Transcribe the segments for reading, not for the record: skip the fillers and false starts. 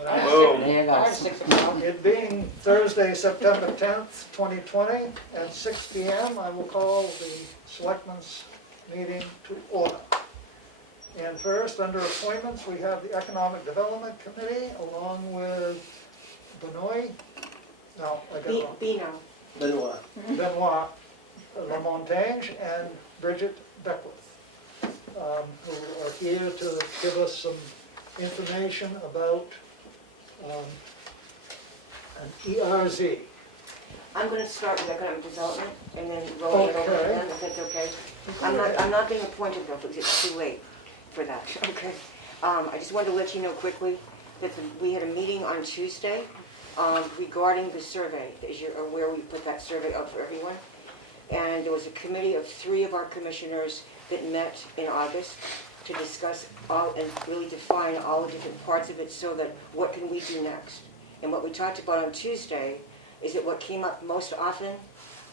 Boom. There you I go. have 6 o'clock. It being Thursday, September 10th, 2020, at 6 PM, I will call the Selectmen's meeting to order. And first, under appointments, we have the Economic Development Committee, along with Benoit, no, I got it wrong. Benoit. Benoit Lamontagne and Bridget Beckwith, who are here to give us some information about an ERZ. I'm going to start with economic development and then roll it over to them, if that's okay. I'm not being appointed though, because it's too late for that, okay? I just wanted to let you know quickly that we had a meeting on Tuesday regarding the survey, as you're aware, we put that survey up for everyone. And there was a committee of 3 of our commissioners that met in August to discuss all and really define all the different parts of it so that what can we do next. And what we talked about on Tuesday is that what came up most often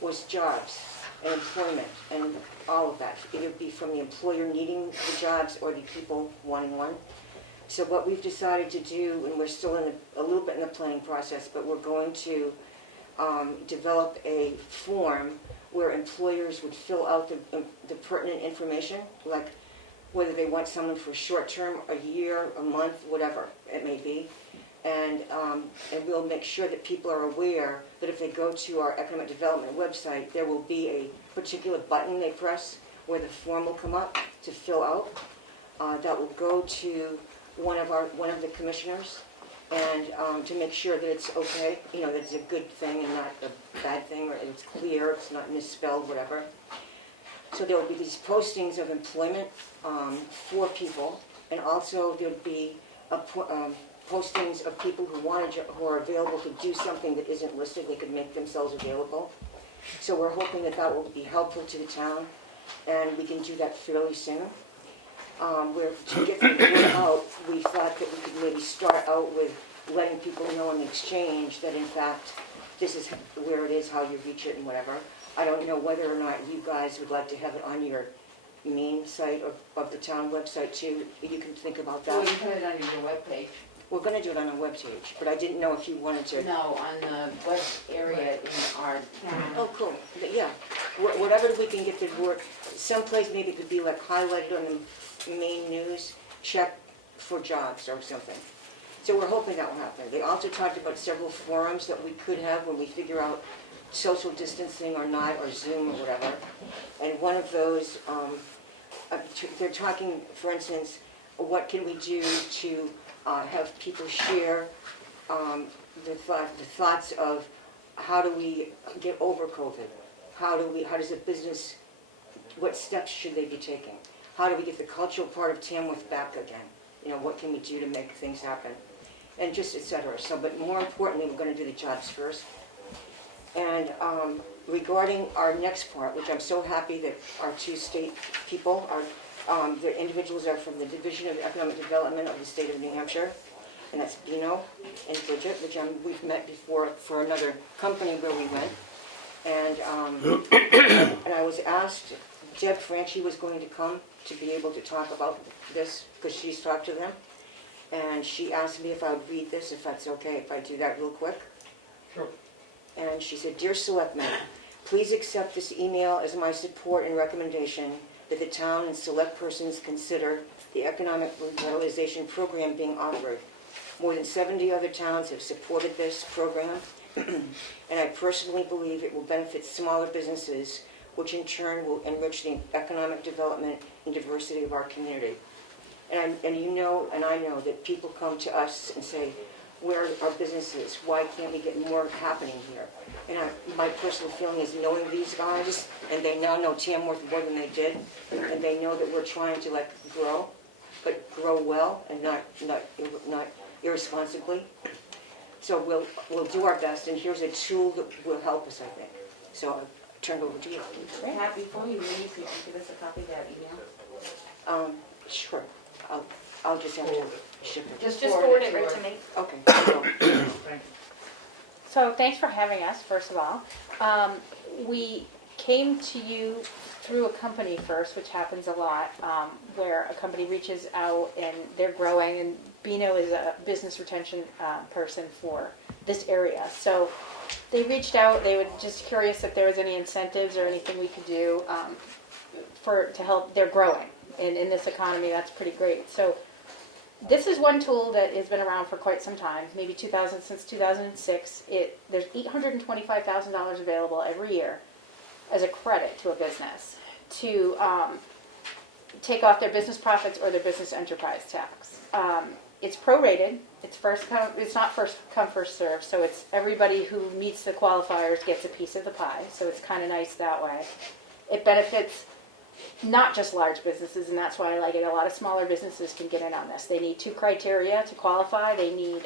was jobs and employment and all of that. Either be from the employer needing the jobs or the people wanting one. So what we've decided to do, and we're still in a little bit in the planning process, but we're going to develop a form where employers would fill out the pertinent information, like whether they want someone for short term, a year, a month, whatever it may be. And we'll make sure that people are aware that if they go to our economic development website, there will be a particular button they press where the form will come up to fill out. That will go to one of the commissioners, and to make sure that it's okay, you know, that it's a good thing and not a bad thing, or it's clear, it's not misspelled, whatever. So there will be these postings of employment for people, and also there'll be postings of people who are available to do something that isn't listed. They could make themselves available. So we're hoping that that will be helpful to the town, and we can do that fairly soon. To get the word out, we thought that we could maybe start out with letting people know in the exchange that in fact this is where it is, how you reach it, and whatever. I don't know whether or not you guys would like to have it on your main site of the town website too. You can think about that. Well, you put it on your webpage. We're going to do it on our webpage, but I didn't know if you wanted to. No, on the web area in our town. Oh, cool. But yeah, whatever we can get the word, someplace maybe it could be like highlighted on the main news, check for jobs or something. So we're hoping that will happen. They also talked about several forums that we could have when we figure out social distancing or not, or Zoom or whatever. And one of those, they're talking, for instance, what can we do to have people share the thoughts of how do we get over COVID? How does a business, what steps should they be taking? How do we get the cultural part of Tamworth back again? You know, what can we do to make things happen? And just et cetera. So, but more importantly, we're going to do the jobs first. And regarding our next part, which I'm so happy that our 2 state people are, the individuals are from the Division of Economic Development of the state of New Hampshire, and that's Bino and Bridget, which we've met before for another company where we went. And and I was asked, Deb Franchi was going to come to be able to talk about this, because she's talked to them. And she asked me if I would read this, if that's okay, if I do that real quick. Sure. And she said, Dear Selectmen, please accept this email as my support and recommendation that the town and select persons consider the economic revitalization program being offered. More than 70 other towns have supported this program, and I personally believe it will benefit smaller businesses, which in turn will enrich the economic development and diversity of our community. And you know, and I know that people come to us and say, where are our businesses? Why can't we get more happening here? And my personal feeling is knowing these guys, and they now know Tamworth more than they did, and they know that we're trying to like grow, but grow well and not irresponsibly. So we'll do our best, and here's a tool that will help us, I think. So I'll turn it over to you. Pat, before you leave, could you give us a copy of that email? Sure. I'll just have to ship it. Just forward it right to me. Okay. So, thank you. So thanks for having us, first of all. We came to you through a company first, which happens a lot, where a company reaches out and they're growing and Bino is a business retention person for this area. So they reached out. They were just curious if there was any incentives or anything we could do to help. They're growing, and in this economy, that's pretty great. So this is one tool that has been around for quite some time, maybe since 2006. There's $825,000 available every year as a credit to a business to take off their business profits or their business enterprise tax. It's prorated. It's not first come, first served. So it's everybody who meets the qualifiers gets a piece of the pie. So it's kind of nice that way. It benefits not just large businesses, and that's why I like it. A lot of smaller businesses can get in on this. They need 2 criteria to qualify. They need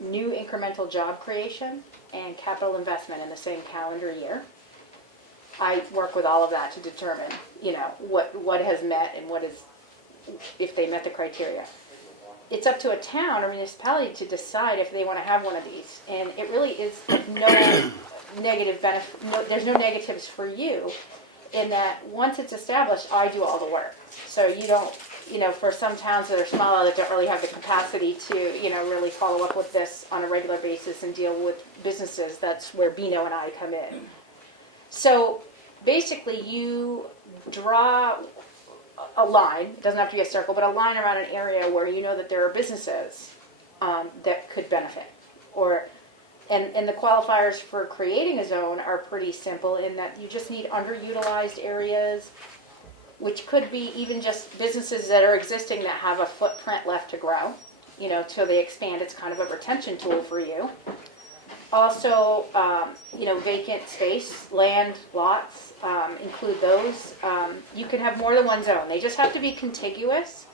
new incremental job creation and capital investment in the same calendar year. I work with all of that to determine, what has met and if they met the criteria. It's up to a town or municipality to decide if they want to have one of these, and it really is no negative benefit. There's no negatives for you, in that once it's established, I do all the work. So you don't, for some towns that are smaller that don't really have the capacity to, really follow up with this on a regular basis and deal with businesses, that's where Bino and I come in. So basically you draw a line, it doesn't have to be a circle, but a line around an area where you know that there are businesses that could benefit. And the qualifiers for creating a zone are pretty simple in that you just need underutilized areas, which could be even just businesses that are existing that have a footprint left to grow, till they expand. It's kind of a retention tool for you. Also, vacant space, land, lots, include those. You can have more than one zone. They just have to be contiguous.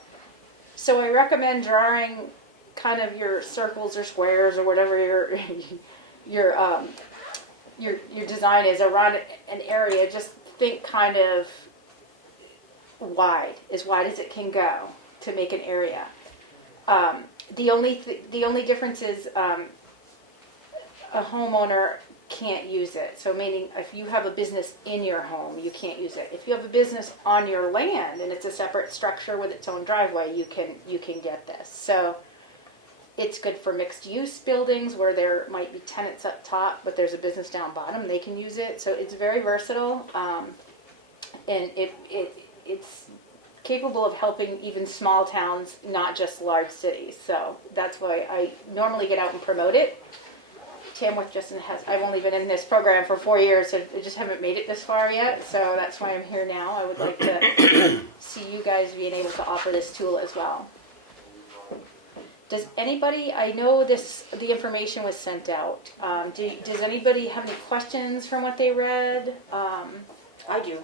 So I recommend drawing kind of your circles or squares or whatever your design is around an area. Just think kind of as wide as it can go to make an area. The only difference is a homeowner can't use it. So meaning if you have a business in your home, you can't use it. If you have a business on your land and it's a separate structure with its own driveway, you can get this. So it's good for mixed use buildings where there might be tenants up top, but there's a business down bottom, they can use it. So it's very versatile, and it's capable of helping even small towns, not just large cities. So that's why I normally get out and promote it. Tamworth I've only been in this program for 4 years, so I just haven't made it this far yet, so that's why I'm here now. I would like to see you guys being able to offer this tool as well. Does anybody, I know the information was sent out, does anybody have any questions from what they read? I do.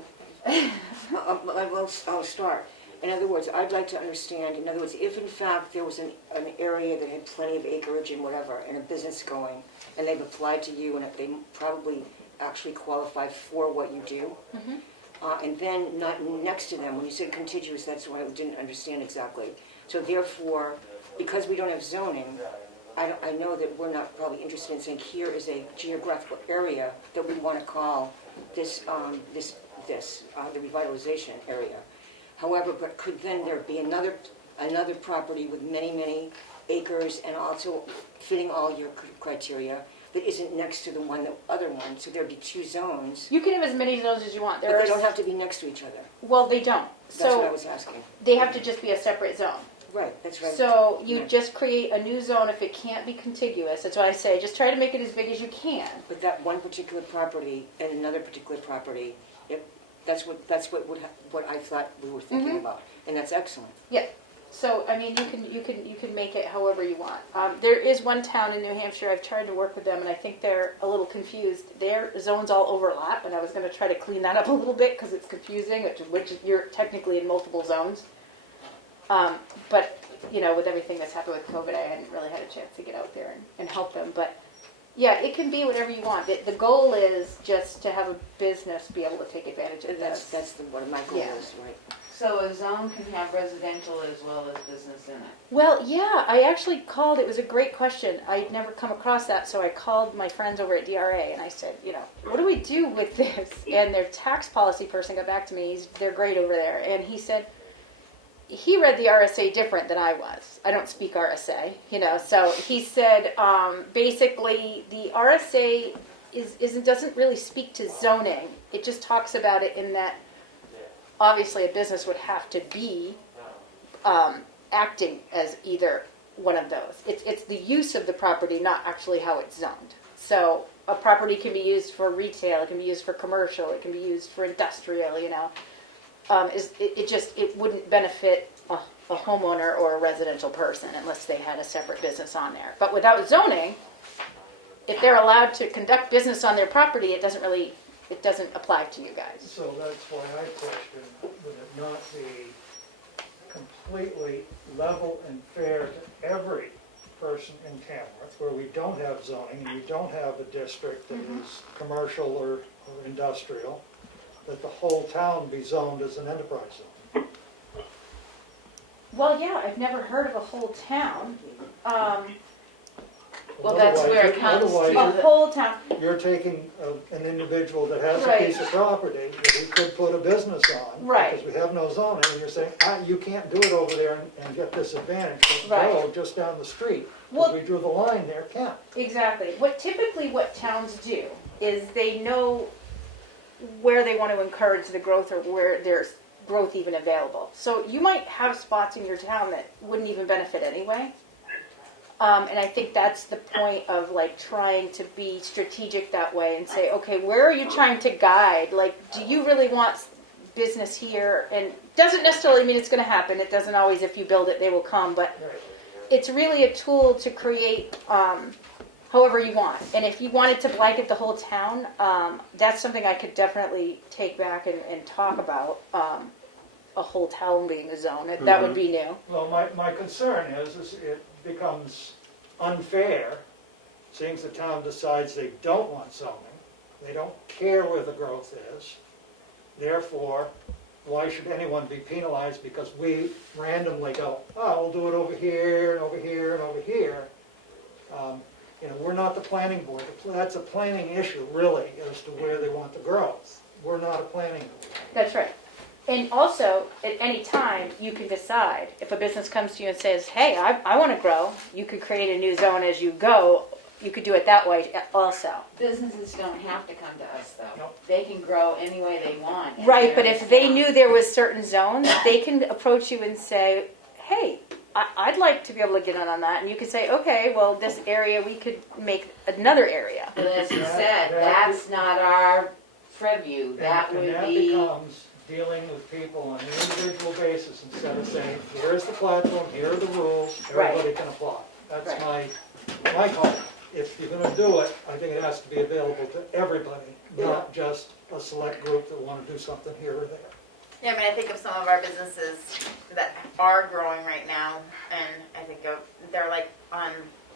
I'll start. In other words, I'd like to understand, if in fact there was an area that had plenty of acreage and whatever, and a business going, and they've applied to you, and they probably actually qualify for what you do, and then not next to them, when you said contiguous, that's what I didn't understand exactly. So therefore, because we don't have zoning, I know that we're not probably interested in saying here is a geographical area that we want to call this, the revitalization area. However, but could then there be another property with many acres and also fitting all your criteria that isn't next to the other one? So there'd be 2 zones. You can have as many zones as you want. But they don't have to be next to each other. Well, they don't. That's what I was asking. They have to just be a separate zone. Right, that's right. So you just create a new zone if it can't be contiguous. That's why I say just try to make it as big as you can. But that one particular property and another particular property, that's what I thought we were thinking about, and that's excellent. Yeah. So I mean, you can make it however you want. There is one town in New Hampshire. I've tried to work with them, and I think they're a little confused. Their zones all overlap, and I was going to try to clean that up a little bit because it's confusing. Which you're technically in multiple zones. But with everything that's happened with COVID, I hadn't really had a chance to get out there and help them. But yeah, it can be whatever you want. The goal is just to have a business be able to take advantage of this. That's what my goal is, right? So a zone can have residential as well as business in it? Well, yeah, I actually called. It was a great question. I'd never come across that, so I called my friends over at DRA, and I said, what do we do with this? And their tax policy person got back to me. They're great over there. And he said, he read the RSA different than I was. I don't speak RSA, so he said, basically the RSA doesn't really speak to zoning. It just talks about it in that obviously a business would have to be acting as either one of those. It's the use of the property, not actually how it's zoned. So a property can be used for retail, it can be used for commercial, it can be used for industrial, it wouldn't benefit a homeowner or a residential person unless they had a separate business on there. But without zoning, if they're allowed to conduct business on their property, it doesn't apply to you guys. So that's why I question, would it not be completely level and fair to every person in Tamworth, where we don't have zoning, and we don't have a district that is commercial or industrial, that the whole town be zoned as an enterprise zone? Well, yeah, I've never heard of a whole town. Well, that's where it comes A to, whole town. You're taking an individual that has a Right. piece of property that he could put a business on. Right. Because we have no zoning, and you're saying, you can't do it over there and get this advantage, but Right. go just down the street. Well- Because we drew the line there, can't. Exactly. What towns do is they know where they want to encourage the growth or where there's growth even available. So you might have spots in your town that wouldn't even benefit anyway. And I think that's the point of like trying to be strategic that way and say, okay, where are you trying to guide? Like, do you really want business here? And doesn't necessarily mean it's going to happen. It doesn't always, if you build it, they will come. But Right. it's really a tool to create however you want. And if you wanted to blanket the whole town, that's something I could definitely take back and talk about. A whole town being a zone. That would be new. Well, my concern is it becomes unfair, seeing as the town decides they don't want zoning, they don't care where the growth is, therefore, why should anyone be penalized because we randomly go, we'll do it over here, and over here, and over here. We're not the planning board. That's a planning issue, really, as to where they want the growth. We're not a planning board. That's right. And also, at any time, you can decide. If a business comes to you and says, hey, I want to grow, you could create a new zone as you go. You could do it that way also. businesses don't have to come to us though. Nope. They can grow any way they want. Right, but if they knew there was certain zones, they can approach you and say, hey, I'd like to be able to get in on that. And you could say, okay, well, this area, we could make another area. But as you said, that's not our purview. That would And be, that becomes dealing with people on an individual basis instead of saying, here's the platform, here are the rules, everybody can apply. That's my call. If you're gonna do it, I think it has to be available to everybody, not just a select group that wanna do something here or there. Yeah, I mean, I think of some of our businesses that are growing right now, and I think of, they're like on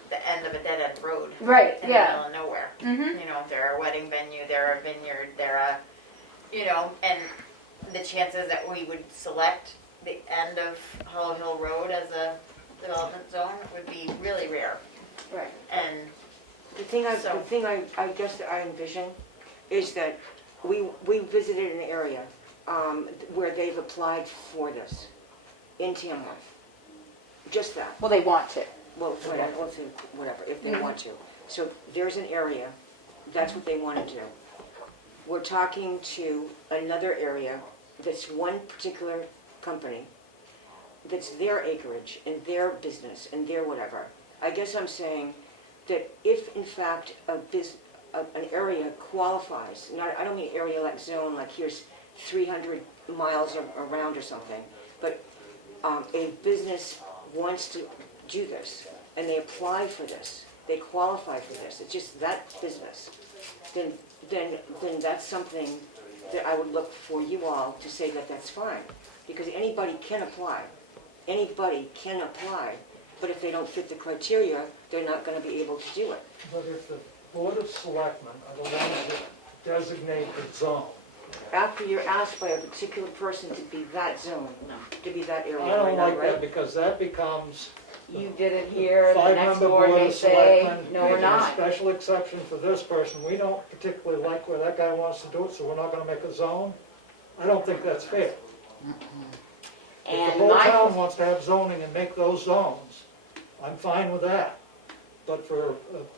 the end of a dead-end road. Right, In the yeah. middle of nowhere. Mm-hmm. You know, they're a wedding venue, they're a vineyard, they're a, and the chances that we would select the end of Hollow Hill Road as a development zone would be really rare. Right. And The thing I guess that I envision is that we visited an area where they've applied for this in Tamworth. Just that. Well, they want to. Well, whatever, let's say whatever, if they want to. So there's an area, that's what they want to do. We're talking to another area that's one particular company, that's their acreage and their business and their whatever. I guess I'm saying that if in fact an area qualifies, I don't mean area like zone, like here's 300 miles around or something, but a business wants to do this and they apply for this, they qualify for this, it's just that business, then that's something that I would look for you all to say that that's fine. Because anybody can apply, but if they don't fit the criteria, they're not going to be able to do it. But if the Board of Selectmen are the ones that designate the zone, After you're asked by a particular person to be that zone, to be that area, I don't like right? that because that becomes you did it here, the next five-member board Board may of say, Selectmen no, we're making a not. special exception for this person. We don't particularly like where that guy wants to do it, so we're not gonna make a zone. I don't think that's fair. If the And whole my, town wants to have zoning and make those zones, I'm fine with that. But for a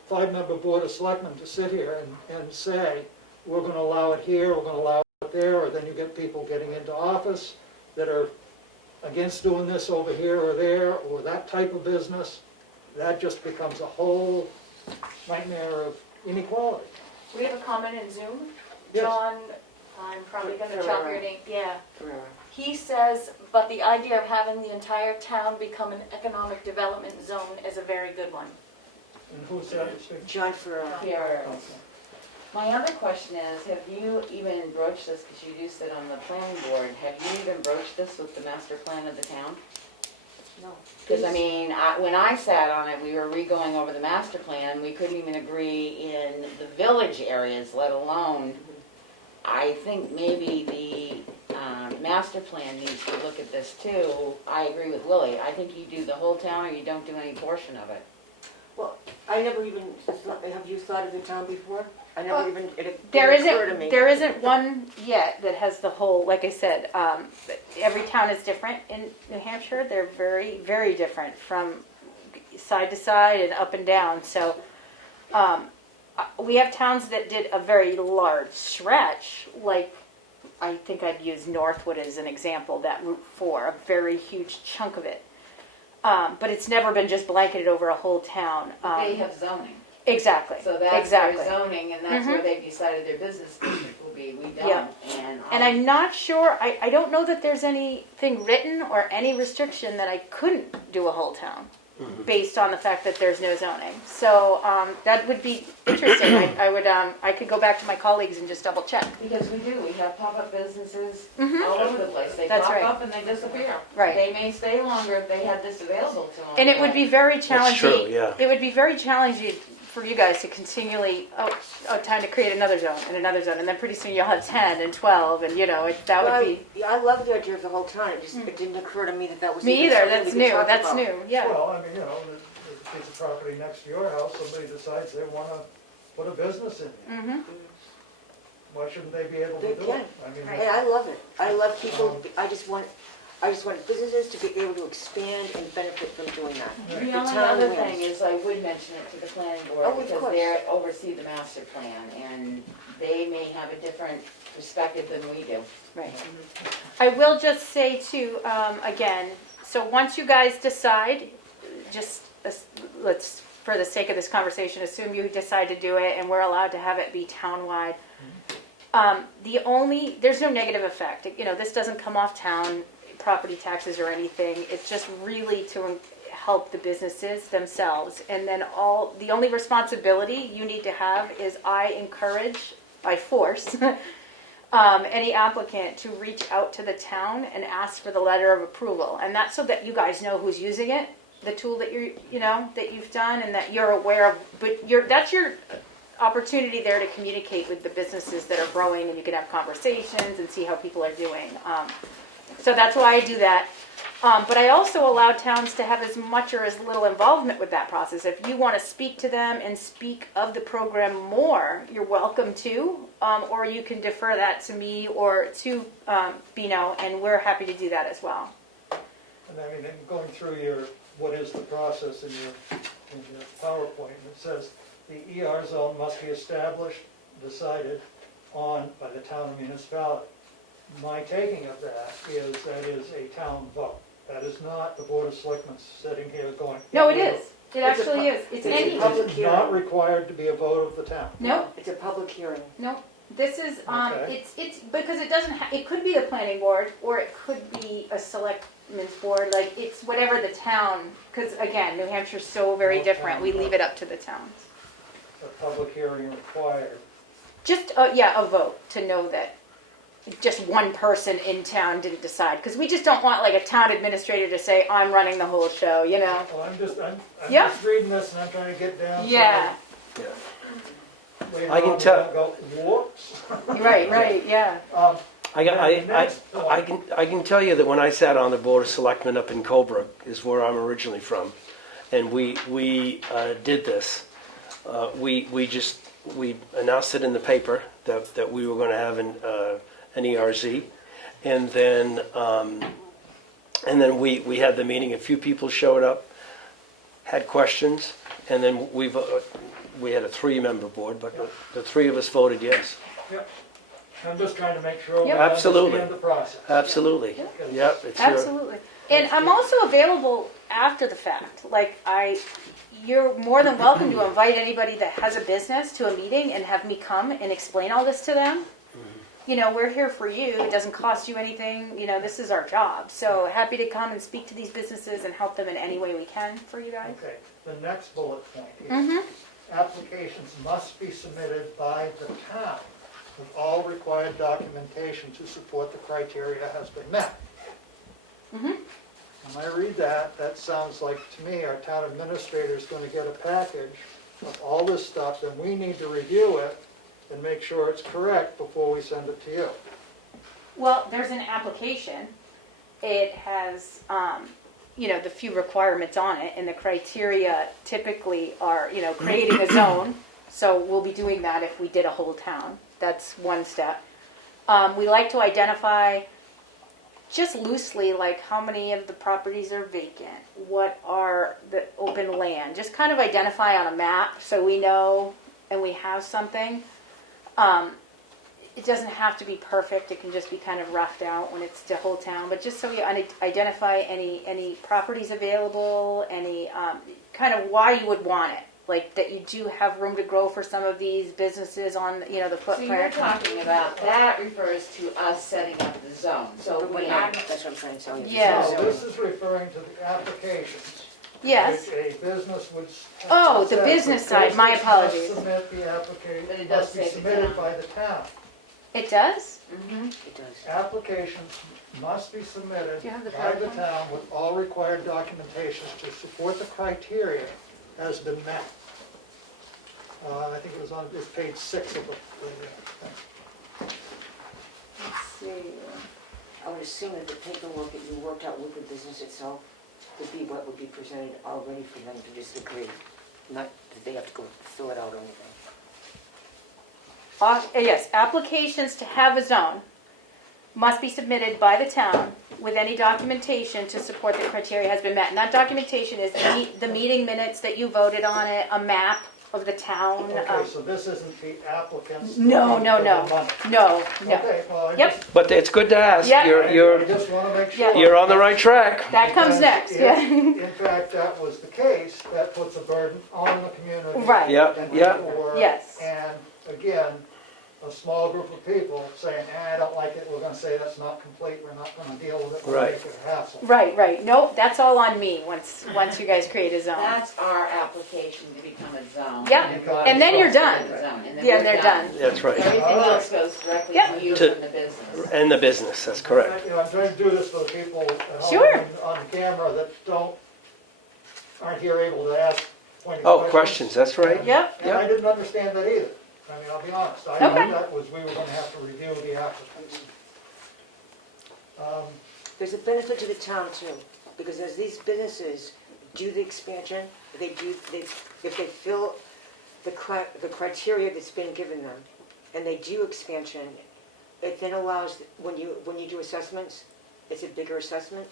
five-member board of selectmen to sit here and say, we're gonna allow it here, we're gonna allow it there, or then you get people getting into office that are against doing this over here or there, or that type of business, that just becomes a whole nightmare of inequality. We have a comment in Zoom. Yes. John, I'm probably gonna chop your name, yeah. Forever. He says, but the idea of having the entire town become an economic development zone is a very good one. And who's that? Steve? John Ferraro. Here. Okay. My other question is, have you even broached this, because you do sit on the planning board, have you even broached this with the master plan of the town? No. Because I mean, when I sat on it, we were re-going over the master plan, we couldn't even agree in the village areas, let alone, I think maybe the master plan needs to look at this too. I agree with Willie, I think you do the whole town or you don't do any portion of it. Well, I never even, have you thought of the town before? I never even, it There didn't occur to me. isn't one yet that has the whole, like I said, every town is different in New Hampshire. They're very, very different from side to side and up and down. So we have towns that did a very large stretch, like I think I'd use Northwood as an example, that Route 4, a very huge chunk of it. But it's never been just blanketed over a whole town. They have zoning, Exactly. so that's exactly. their zoning and that's where they've decided their business district will be, we don't. Yeah. And I'm not sure, I don't know that there's anything written or any restriction that I couldn't do a whole town based on the fact that there's no zoning. So that would be interesting. I could go back to my colleagues and just double check. Because we do, we have pop-up businesses Mhm. all over the place. They That's pop right. up and they disappear. Right. They may stay longer if they had this available to them. And it would be very challenging. true, yeah. It would be very challenging for you guys to continually, time to create another zone and another zone. And then pretty soon you'll have 10 and 12 and that Well, would be. Yeah, I love the idea of the whole town, it didn't occur to me that that was Me even either, something that's we could new, talk that's about. new, yeah. Well, I mean, there's a piece of property next to your house, somebody decides they wanna put a business in there. Mm-hmm. Why shouldn't they be able to They do can. it? I mean, Hey, I love it. I love people, I just want businesses to be able to expand and benefit from doing that. The The only town other wins. thing is I would mention it to the planning board Oh, of because course. they oversee the master plan and they may have a different perspective than we do. Right. I will just say too, again, so once you guys decide, just let's, for the sake of this conversation, assume you decide to do it and we're allowed to have it be townwide. There's no negative effect. This doesn't come off town property taxes or anything. It's just really to help the businesses themselves. And then the only responsibility you need to have is I encourage, by force, any applicant to reach out to the town and ask for the letter of approval. And that's so that you guys know who's using it, the tool that that you've done and that you're aware of. But that's your opportunity there to communicate with the businesses that are growing and you can have conversations and see how people are doing. So that's why I do that. But I also allow towns to have as much or as little involvement with that process. If you want to speak to them and speak of the program more, you're welcome to, or you can defer that to me or to Bino, and we're happy to do that as well. and I mean, in going through what is the process in your PowerPoint, it says the ER zone must be established, decided on by the town or municipality. My taking of that is a town vote. That is not the Board of Selectmen sitting here going. No, it is. It It's a actually is. It's it's a any. public It's not hearing. required to be a vote of the town. No, It's a public hearing. no. This is Okay. it's because it doesn't. It could be the planning board or it could be a selectmen's board. Like it's whatever the town. Because again, New Hampshire's so very Well, different. We leave it up to the towns. A public hearing required. Just a vote to know that just one person in town didn't decide. Because we just don't want like a town administrator to say I'm running the whole show. Well, I'm Yeah. just reading this and I'm trying to get down. Yeah. Later I can on, tell- I'll go, whoops. Right. Yeah. I can tell you that when I sat on the Board of Selectmen up in Colebrook, is where I'm originally from, and we did this. We announced it in the paper that we were going to have an ERZ, and then And then we had the meeting, a few people showed up, had questions, and then we had a 3-member board, but the 3 of us voted yes. Yep. I'm just trying to make sure we Yep. Absolutely. understand the process. Absolutely. Yep, it's your, Absolutely. And I'm also available after the fact. Like you're more than welcome to invite anybody that has a business to a meeting and have me come and explain all this to them. You know, we're here for you. It doesn't cost you anything. You know, this is our job. So happy to come and speak to these businesses and help them in any way we can for you guys. Okay, the next bullet point here. Mm-hmm. Applications must be submitted by the town with all required documentation to support the criteria has been met. Mm-hmm. When I read that, that sounds like, to me, our town administrator is going to get a package of all this stuff, and we need to review it and make sure it's correct before we send it to you. Well, there's an application. It has, you know, the few requirements on it, and the criteria typically are, you know, creating a zone. So we'll be doing that if we did a whole town. That's one step. We like to identify just loosely, like how many of the properties are vacant, what are the open land, just kind of identify on a map so we know and we have something. It doesn't have to be perfect. It can just be kind of roughed out when it's the whole town. But just so we identify any properties available, any kind of why you would want it, like that you do have room to grow for some of these businesses on, you know, the So you're footprint. talking about, that refers to us setting up the zone. So when That's what I'm trying to tell you. Yeah. So this is referring to the applications. Yes. Which a business would. Oh, the says business the side, my business apologies. must submit the application, But it does must be say the submitted town. by the town. It does? It does. Applications must be submitted Do you have the by the PowerPoint? town with all required documentation to support the criteria has been met. I think it was on, it's page 6 of the thing. Let's see. I would assume that the paperwork that you worked out with the business itself would be what would be presented already for them to just agree, not that they have to go fill it out or anything. Yes, applications to have a zone must be submitted by the town with any documentation to support the criteria has been met. And that documentation is the meeting minutes that you voted on it, a map of the town. Okay, so this isn't the applicants. No, looking no, for no. the money. No, no. Okay, well, I Yep. just, but it's good to ask. Yeah. You're I just want to make Yeah. sure. you're on the right track. That comes Because next, if, yeah. in fact, that was the case, that puts a burden on the community. Right. Yeah, And yeah. paperwork. Yes. And again, a small group of people saying, I don't like it, we're gonna say that's not complete, we're not gonna deal with it, we'll Right. make it a hassle. Right, right. No, that's all on me once you guys create a zone. that's our application to become a zone. Yep. what And then is you're supposed to done. be a zone, and then Yeah, we're they're done. That's right. Everything All right. else goes directly Yep. to you To- from the business. And the business, that's correct. You know, I'm trying to do this for the people at home Sure. and on camera that aren't here able to ask pointed Oh, questions, that's right. Yep. And I didn't understand that either. I mean, I'll be honest, I Okay. knew that was, we were gonna have to review the applicants. There's a benefit to the town too, because as these businesses do the expansion, if they fill the criteria that's been given them, and they do expansion, it then allows, when you do assessments, it's a bigger assessment,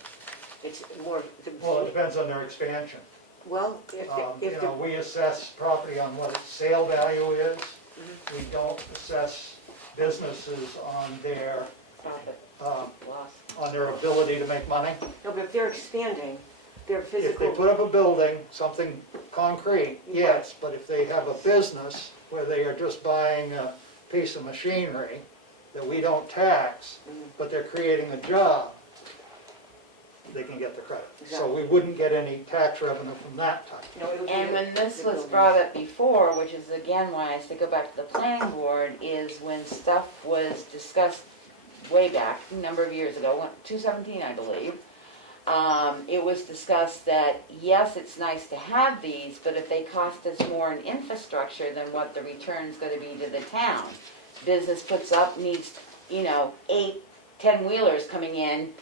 it's more. Well, it depends on their expansion. Well, You know, we assess property on what its sale value is. Mm-hmm. We don't assess businesses on their, Profit, uh, loss. on their ability to make money. No, but if they're expanding, their If they physical. put up a building, something concrete, yes, but if they have a business where they are just buying a piece of machinery that we don't tax, but they're creating a job, they can get the credit. So Exactly. we wouldn't get any tax revenue from that type. No, it would be And the- when this the was buildings. brought up before, which is again why I say go back to the planning board, is when stuff was discussed way back, a number of years ago, 2017 I believe, it was discussed that, yes, it's nice to have these, but if they cost us more in infrastructure than what the return's gonna be to the town. Business puts up, needs, 8, 10-wheelers coming in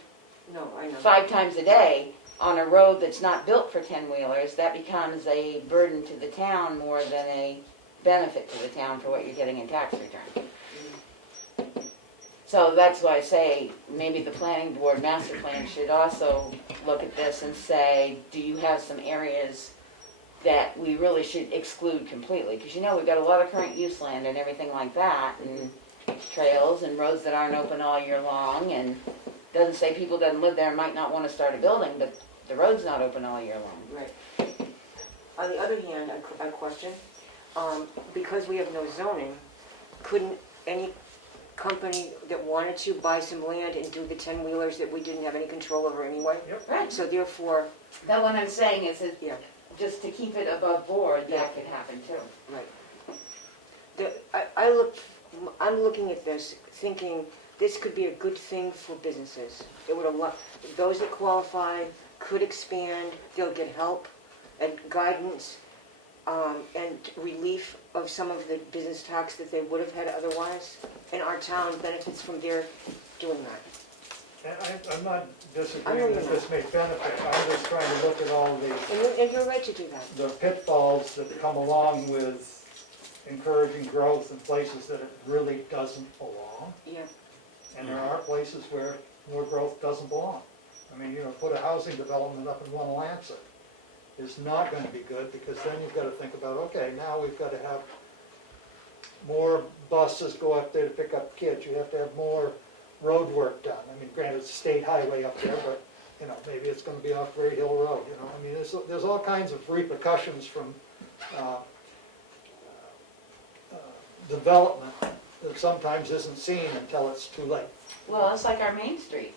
No, I know. 5 times a day on a road that's not built for 10-wheelers, that becomes a burden to the town more than a benefit to the town for what you're getting in tax return. So that's why I say, maybe the planning board master plan should also look at this and say, do you have some areas that we really should exclude completely? Because we've got a lot of current use land and everything like that, and trails and roads that aren't open all year long, and doesn't say people doesn't live there and might not want to start a building, but the road's not open all year long. Right. On the other hand, I question, because we have no zoning, couldn't any company that wanted to buy some land and do the 10-wheelers that we didn't have any control over anyway? Yep. Right. So therefore, That what I'm saying is that yeah, just to keep it above board, that could happen too. right. I'm looking at this thinking this could be a good thing for businesses. It would allow, those that qualify could expand, they'll get help and guidance, and relief of some of the business tax that they would have had otherwise, and our town benefits from their doing that. And I'm not I know disagreeing you're that this may benefit, I'm just trying to look at all And you're right to do that. the pitfalls that come along with encouraging growth in places that it really doesn't belong. Yeah, And there are places where more growth doesn't belong. I mean, put a housing development up in one Lancet is not going to be good, because then you've got to think about, okay, now we've got to have more buses go up there to pick up kids. You have to have more road work done. I mean, granted, it's a state highway up there, but, maybe it's going to be off Great Hill Road, I mean, there's all kinds of repercussions from development that sometimes isn't seen until it's too late. Well, it's like our Main Street.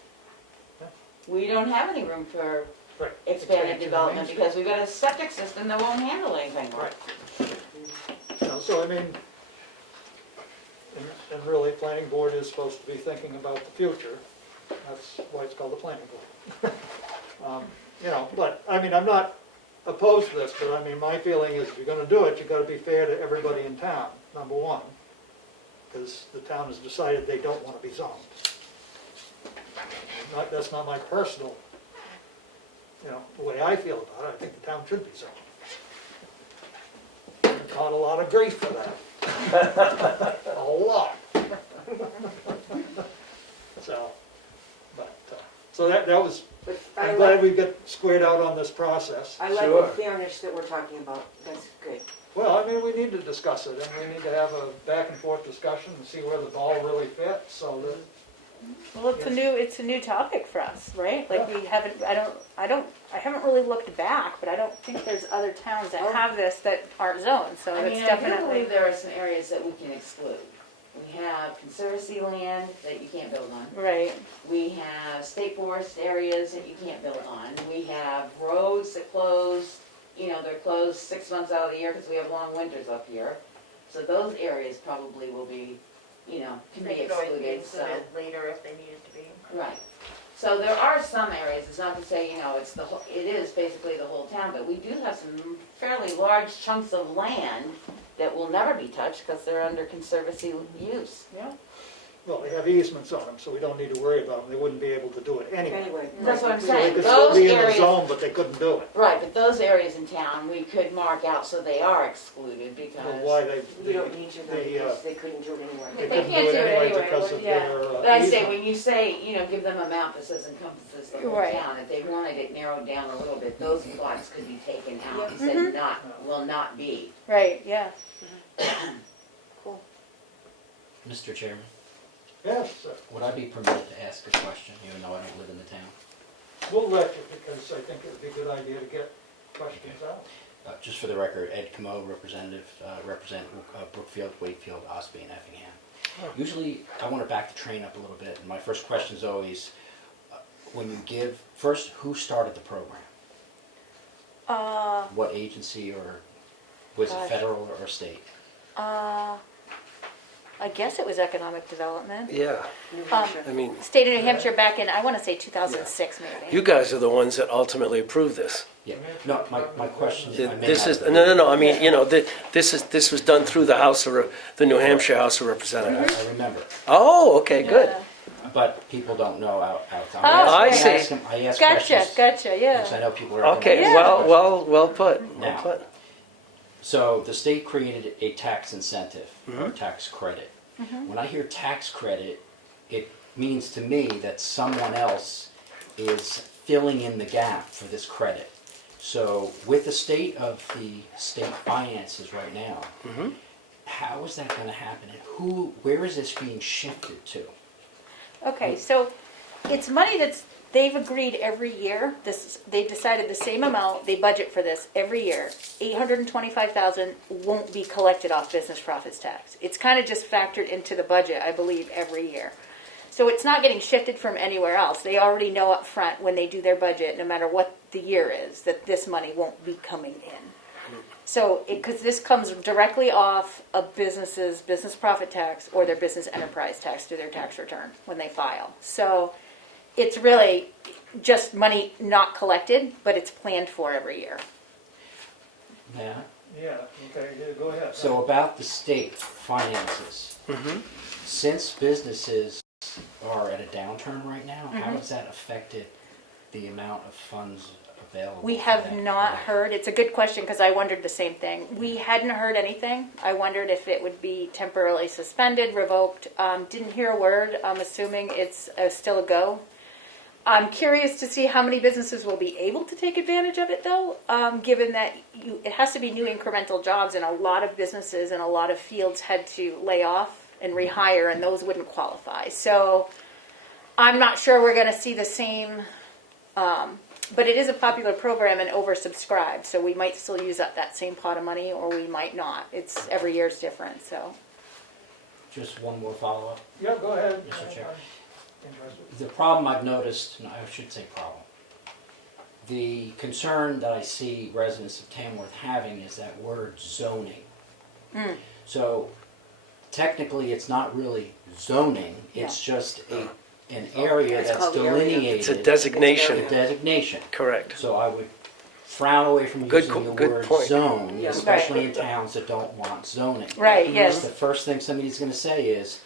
Yeah. We don't have any room for Right. expanded Expansion of development Main because we've got a septic system that won't handle anything. Right. So, I mean, and really, planning board is supposed to be thinking about the future. That's why it's called the planning board. But, I mean, I'm not opposed to this, but I mean, my feeling is if you're gonna do it, you gotta be fair to everybody in town, number one. Because the town has decided they don't wanna be zoned. That's not my personal, the way I feel about it. I think the town should be zoned. I've caught a lot of grief for that. A lot. So that was, but I'm glad we get squared out on this process. I like Sure. the fairness that we're talking about. That's good. Well, I mean, we need to discuss it, and we need to have a back and forth discussion and see where the ball really fits, so that, Well, it's a new topic for us, right? Like we haven't, I haven't really looked back, but I don't think there's other towns that have this that aren't zoned, so I it's mean, I do definitely. believe there are some areas that we can exclude. We have conservancy land that you can't build on. Right, We have state forest areas that you can't build on. We have roads that close, they're closed 6 months out of the year because we have long winters up here. So those areas probably will be, can be They could always be excluded, so. included later if they needed to be. Right. So there are some areas, it's not to say, it is basically the whole town, but we do have some fairly large chunks of land that will never be touched because they're under conservancy use. yeah. well, they have easements on them, so we don't need to worry about them. They wouldn't be able to do it anyway. Anyway. That's what I'm So they saying. could still Those be in the areas, zone, but they couldn't do it. right, but those areas in town, we could mark out so they are excluded But because. why they, You don't need to, though, the, because they couldn't do it anyway. they They couldn't do can't it do it anyway anyway, because of yeah. their But I say, easement. when you say, give them a map that says encompasses the whole Right. town, if they wanted it narrowed down a little bit, those lots could be taken out and Mhm. said will not be. Right, yeah. Cool. Mr. Chairman, Yes, sir. would I be permitted to ask a question, even though I don't live in the town? We'll let you, because I think it would be a good idea to get questions out. Just for the record, Ed Comeau, represent Brookfield, Wakefield, Ospey, and Effingham. Usually, I want to back the train up a little bit, and my first question is always, when you give, first, who started the program? What agency, or was it Gosh. federal or state? I guess it was economic development. Yeah, New Hampshire. I mean, State of New Hampshire back in, I want to say 2006 maybe. you guys are the ones that ultimately approved this. Yeah, no, my question is, I may This is, have- no, I mean, this was done through the New Hampshire House of Representatives. I remember, Oh, okay, good. Yeah. but people don't know out Oh, I see. I ask Gotcha, questions, gotcha, because I yeah. know people are. Okay, Yeah. well put, well Now. put. So the state created a tax incentive or Mhm. tax credit. Mm-hmm. When I hear tax credit, it means to me that someone else is filling in the gap for this credit. So with the state of the state finances right now, how is that gonna happen? And where is this being shifted to? Okay, so it's money they've agreed every year, they decided the same amount, they budget for this every year. 825,000 won't be collected off business profits tax. It's kind of just factored into the budget, I believe, every year. So it's not getting shifted from anywhere else. They already know up front when they do their budget, no matter what the year is, that this money won't be coming in. So, because this comes directly off a business's business profit tax or their business enterprise tax through their tax return when they file. So it's really just money not collected, but it's planned for every year. Yeah. Yeah, okay, yeah, go ahead. So about the state finances, since businesses are at a downturn right now, how has that affected the amount of funds available? We for have that? not heard, it's a good question because I wondered the same thing. We hadn't heard anything. I wondered if it would be temporarily suspended, revoked. Didn't hear a word. I'm assuming it's still a go. I'm curious to see how many businesses will be able to take advantage of it though, given that it has to be new incremental jobs and a lot of businesses and a lot of fields had to lay off and rehire and those wouldn't qualify. So I'm not sure we're going to see the same, but it is a popular program and oversubscribed, so we might still use up that same pot of money or we might not. It's every year is different, so. Just one more follow-up. Yeah, go ahead. Mr. Chair. I'm interested. The problem I've noticed, no, I should say problem, the concern that I see residents of Tamworth having is that word zoning. So technically, it's not really zoning, it's just an area It's that's called area. delineated. It's a designation. A designation. Correct. So I would frown away from Good using the good word point. zone, Yeah. especially in towns that don't want zoning. Right, The yes. first thing somebody's gonna say is,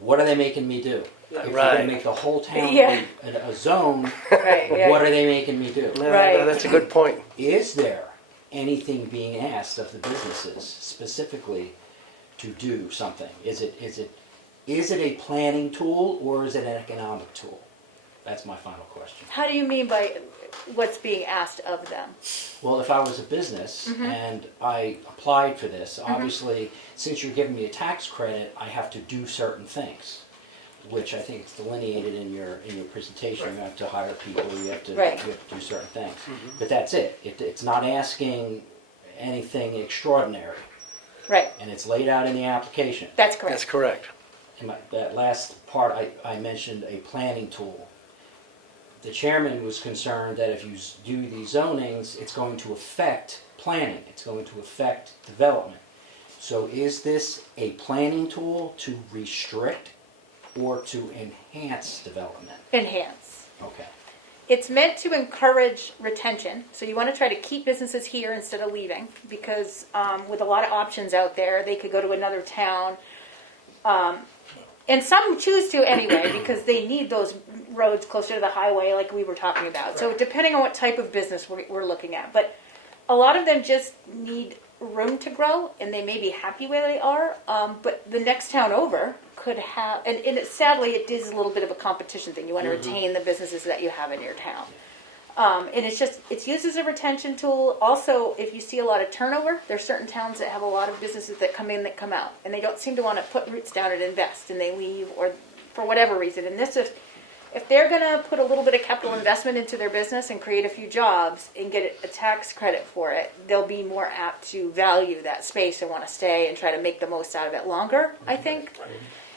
what are they making me do? If you're Right. gonna make the whole town Yeah. a zone, Right, yeah. what are they making me do? No, Right. no, that's a good point. Is there anything being asked of the businesses specifically to do something? Is it a planning tool or is it an economic tool? That's my final question. How do you mean by what's being asked of them? Well, if I was a business and I applied for this, obviously, since you're giving me a tax credit, I have to do certain things, which I think is delineated in your presentation. You have to hire people, you have to do certain things. But that's it. It's not asking anything extraordinary, Right, and it's laid out in the application. that's That's correct. correct. And that last part, I mentioned a planning tool. The chairman was concerned that if you do these zonings, it's going to affect planning, it's going to affect development. So is this a planning tool to restrict or to enhance development? Enhance. Okay. It's meant to encourage retention. So you want to try to keep businesses here instead of leaving because with a lot of options out there, they could go to another town. And some choose to anyway because they need those roads closer to the highway like we were talking about. So depending on what type of business we're looking at. But a lot of them just need room to grow and they may be happy where they are. But the next town over could have, and sadly it is a little bit of a competition thing. You want to retain the businesses that you have in your town. And it's used as a retention tool. Also, if you see a lot of turnover, there's certain towns that have a lot of businesses that come in that come out, and they don't seem to want to put roots down and invest, and they leave, or for whatever reason. And this, if they're going to put a little bit of capital investment into their business and create a few jobs and get a tax credit for it, they'll be more apt to value that space and want to stay and try to make the most out of it longer, I think.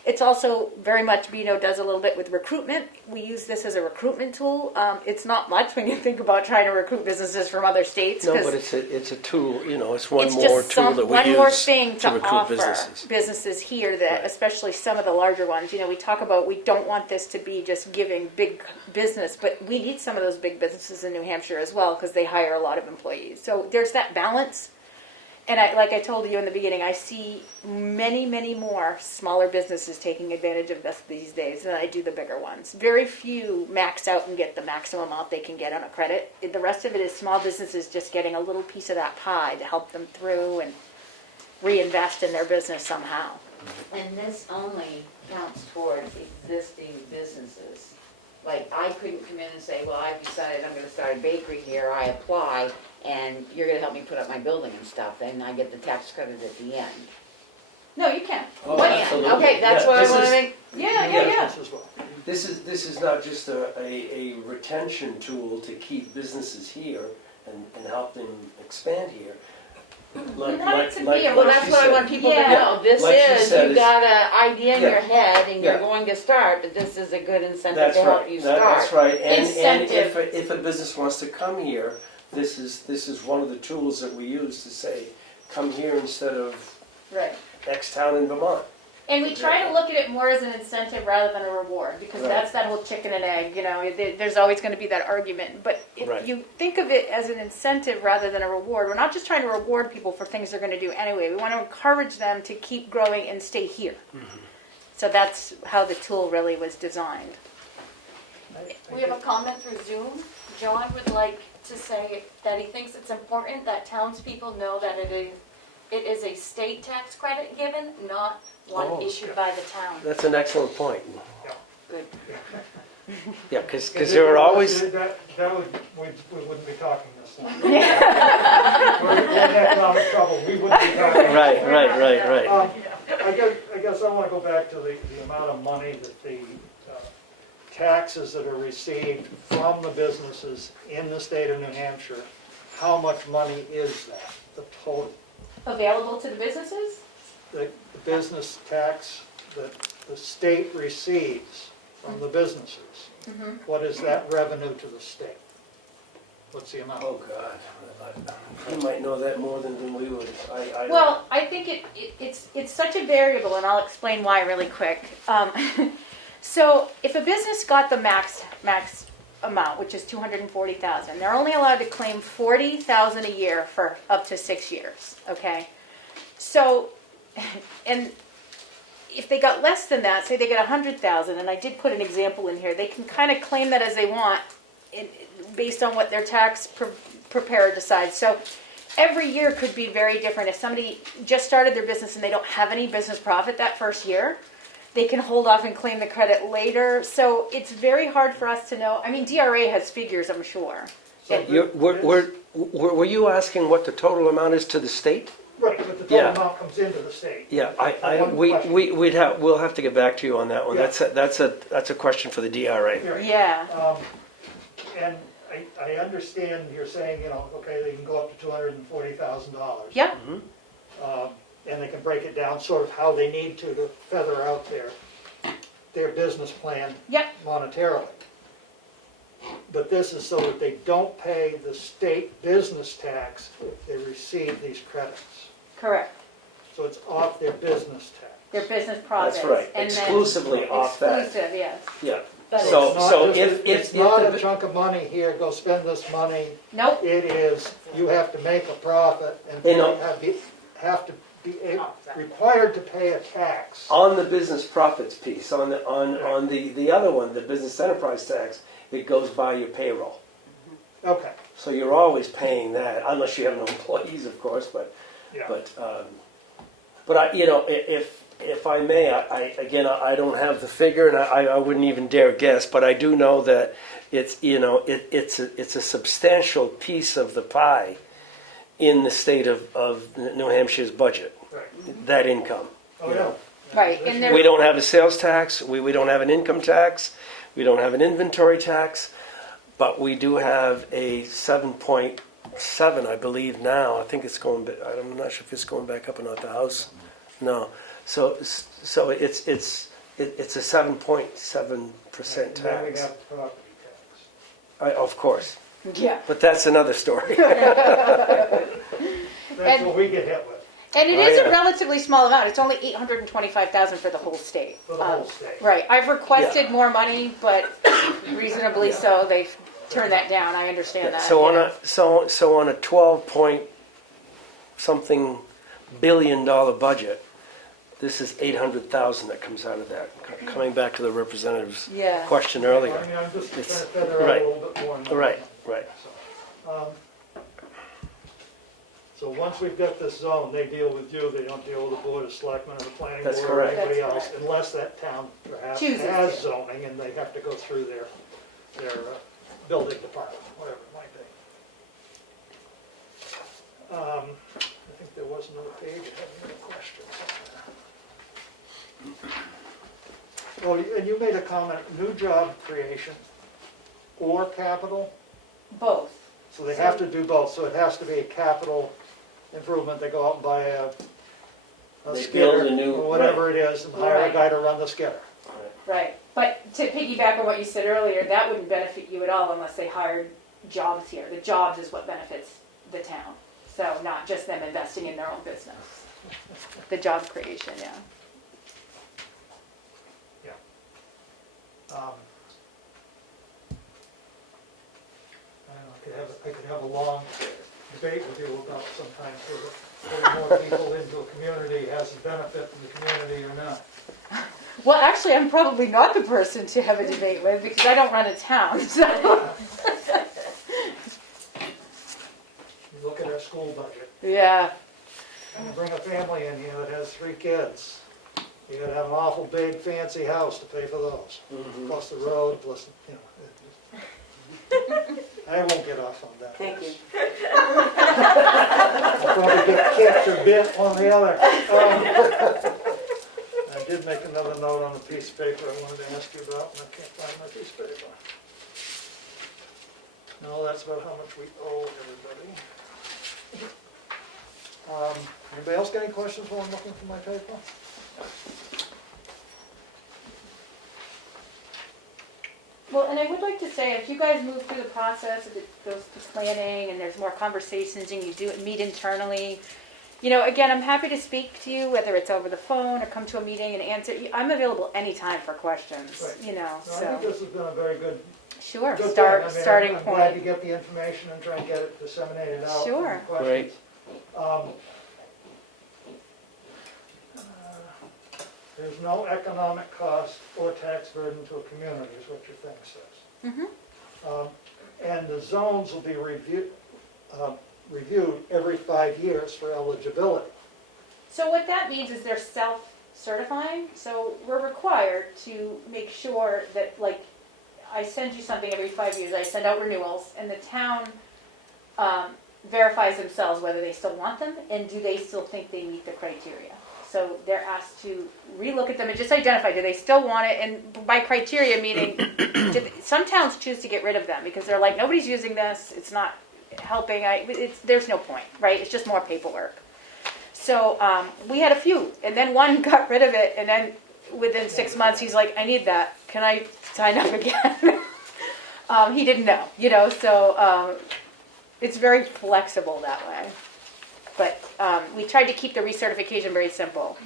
It's also very much, Beano does a little bit with recruitment. We use this as a recruitment tool. It's not much when you think about trying to recruit businesses from other states. No, but it's a tool, you know, it's one It's more just tool that we one more use thing to to recruit offer businesses. here that, Right. especially some of the larger ones, you know, we talk about we don't want this to be just giving big business, but we need some of those big businesses in New Hampshire as well because they hire a lot of employees. So there's that balance. And like I told you in the beginning, I see many, many more smaller businesses taking advantage of this these days than I do the bigger ones. Very few max out and get the maximum amount they can get on a credit. The rest of it is small businesses just getting a little piece of that pie to help them through and reinvest in their business somehow. And this only counts towards existing businesses. Like, I couldn't come in and say, well, I've decided I'm gonna start a bakery here, I apply, and you're gonna help me put up my building and stuff, and I get the tax credit at the end. No, you can. Oh, What? absolutely. Okay, that's Yeah, what I this wanna is- make, Yeah. Business as well. This is not just a retention tool to keep businesses here and help them expand here. We want it to be a- well, like that's she what I said. want people to Yeah. know. This Like she is, said, you've is- got an idea in Yeah. your head, and you're Yeah. going to start, but this is a good incentive That's to help right. you That's start. right. And Incentive. if a business wants to come here, this is one of the tools that we use to say, come here instead of Right. X town in Vermont. And we try to look at it more as an incentive rather than a reward, because Right. that's that whole chicken and egg, there's always gonna be that argument. But if Right. you think of it as an incentive rather than a reward, we're not just trying to reward people for things they're gonna do anyway. We wanna encourage them to keep growing and stay here. So that's how the tool really was designed. We have a comment through Zoom. John would like to say that he thinks it's important that townspeople know that it is a state tax credit given, not one Oh, issued by the town. That's an excellent point. Good. Yeah, because there are always, That we wouldn't be talking this long. We're in economic trouble, we wouldn't be talking. right. I guess I want to go back to the amount of money that the taxes that are received from the businesses in the state of New Hampshire. How much money is that, the total? Available to the businesses? The business tax that the state receives from the businesses? What is that revenue to the state? What's the amount? Oh, God. You might know that more than we would. I Well, I think it's such a variable, and I'll explain why really quick. So if a business got the max amount, which is $240,000, they're only allowed to claim $40,000 a year for up to 6 years. Okay, so and if they got less than that, say they get $100,000, and I did put an example in here, they can kind of claim that as they want, based on what their tax preparer decides. So every year could be very different. If somebody just started their business and they don't have any business profit that first year, they can hold off and claim the credit later. So it's very hard for us to know. I mean, DRA has figures, I'm sure. You- Were you asking what the total amount is to the state? Right, but the total Yeah. amount comes into the state. Yeah, One question. we'll have to get back to you on that one. Yeah. That's a question for the DRA. Yeah. And I understand you're saying, okay, they can go up to $240,000. Yeah. And they can break it down sort of how they need to feather out their business plan Yep. monetarily. But this is so that they don't pay the state business tax if they receive these credits. Correct. So it's off their business tax. Their business profits. That's right, And then exclusively off that. exclusive, yes. Yeah. But So- It's not just- if It's not the- a chunk of money here, go spend this money. Nope. It is, you have to make a profit and You know- have to be required to pay a tax. On the business profits piece, on the other one, the business enterprise tax, it goes by your payroll. Okay, So you're always paying that, unless you have no employees, of course, but yeah. But I, if I may, I don't have the figure, and I wouldn't even dare guess, but I do know that it's a substantial piece of the pie in the state of New Hampshire's budget, Right. that income. Oh, you yeah. know. Right, and there- We don't have a sales tax, we don't have an income tax, we don't have an inventory tax, but we do have a 7.7, I believe now. I think it's going, I'm not sure if it's going back up or not, the house. No, so it's a 7.7% And then we tax. have property tax. Of course, Yeah. but that's another story. That's And- what we get hit with, And it Oh, is yeah. a relatively small amount. It's only $825,000 for the whole state. for the whole state. Right. I've requested more money, but reasonably so, they've turned that down. I understand that. So on yeah. on a 12 point something $billion budget, this is 800,000 that comes out of that. Coming back to the representative's Yeah. question I earlier. mean, I'm just trying to It's- feather out a right. little bit more. Right, right. So So once we've got this zone, they deal with you, they don't deal with the Board of Selectmen or the planning That's board or correct. anybody That's else, correct. unless that town perhaps Chooses has to. zoning and they have to go through their building department, whatever it might be. I think there was another page, I had another question somewhere. Oh, and you made a comment, new job creation or capital? Both. So they have to do both, so it has to be a capital improvement, they go out and buy a They skidder build a new- or whatever it is, and hire a Right. guy to run the skidder. Right, but to piggyback on what you said earlier, that wouldn't benefit you at all unless they hired jobs here. The jobs is what benefits the town, so not just them investing in their own business. The job creation, yeah. Um, I could have a long debate with you about sometimes whether putting more people into a community has a benefit to the community or not. Well, actually, I'm probably not the person to have a debate with because I don't run a town, so. You look at our school budget, Yeah, and you bring a family in here that has 3 kids, you gotta have an awful big fancy house to pay for those, plus the road, plus, you know. I won't get off on that. Thank you. I'll probably get kicked or bit on the other. I did make another note on a piece of paper I wanted to ask you about, and I can't find my piece of paper. No, that's about how much we owe everybody. Anybody else got any questions while I'm looking for my paper? well, and I would like to say, if you guys move through the process, if it goes to planning and there's more conversations and you meet internally, you know, again, I'm happy to speak to you, whether it's over the phone or come to a meeting and answer. I'm available anytime for questions, Right. you know, No, I so. think this has been a very good Sure, thing. I mean, starting I'm glad you point. get the information and try and get it disseminated out. Sure. and questions. There's no economic cost or tax burden to a community, is what your thing says. Mhm. And the zones will be reviewed every 5 years for eligibility. So what that means is they're self-certifying, so we're required to make sure that, like, I send you something every 5 years, I send out renewals, and the town verifies themselves whether they still want them, and do they still think they meet the criteria. So they're asked to relook at them and just identify, do they still want it, and by criteria meaning, some towns choose to get rid of them, because they're like, nobody's using this, it's not helping, there's no point, right, it's just more paperwork. So we had a few, and then one got rid of it, and then within 6 months, he's like, I need that, can I sign up again? He didn't know, you know, so it's very flexible that way. But we tried to keep the recertification very simple.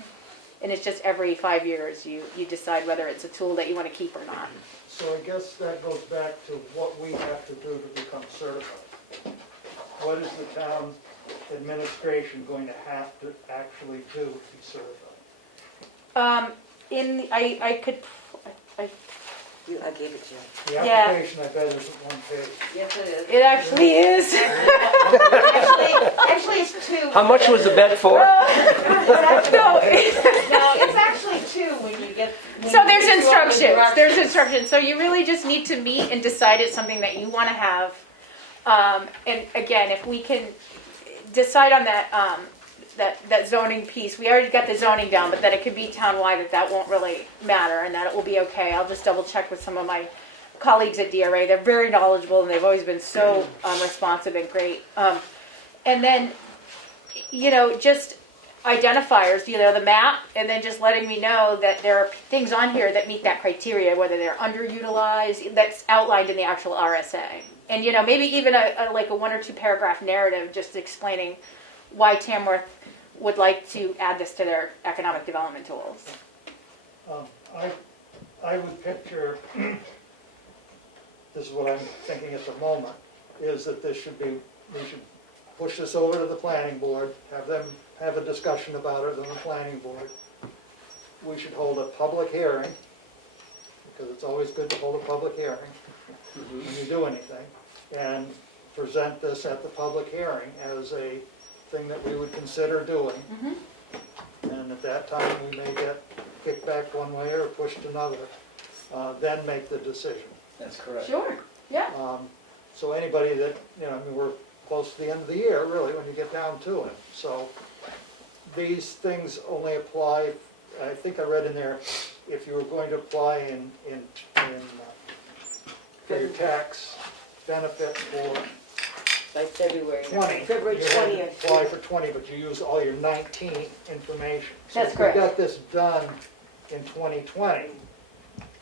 And it's just every 5 years, you decide whether it's a tool that you want to keep or not. So I guess that goes back to what we have to do to become certified. What is the town administration going to have to actually do to be certified? I gave it to you. The Yeah. application, I bet, isn't 1 page. Yes, it is. It actually is. Actually, it's 2. How much was the bet for? No, No, it's actually 2 when you get. so there's instructions. There's instructions. So you really just need to meet and decide it's something that you want to have. And again, if we can decide on that that zoning piece, we already got the zoning down, but that it could be townwide, that won't really matter, and that it will be okay. I'll just double check with some of my colleagues at DRA. They're very knowledgeable, and they've always been so responsive and great. And then, you know, just identifiers, you know, the map, and then just letting me know that there are things on here that meet that criteria, whether they're underutilized, that's outlined in the actual RSA. And, you know, maybe even a 1 or 2 paragraph narrative just explaining why Tamworth would like to add this to their economic development tools. I would picture, this is what I'm thinking at the moment, is that we should push this over to the planning board, have them have a discussion about it on the planning board. We should hold a public hearing, because it's always good to hold a public hearing when you do anything, and present this at the public hearing as a thing that we would consider doing. And at that time, we may get kicked back one way or pushed another, then make the decision. That's correct. Sure, yeah. So anybody that, I mean, we're close to the end of the year, really, when you get down to it. So these things only apply, I think I read in there, if you were going to apply for your tax benefit for By February. 20. February You had to 20th. apply for 20, but you used all your 19 information. That's So correct. if we got this done in 2020,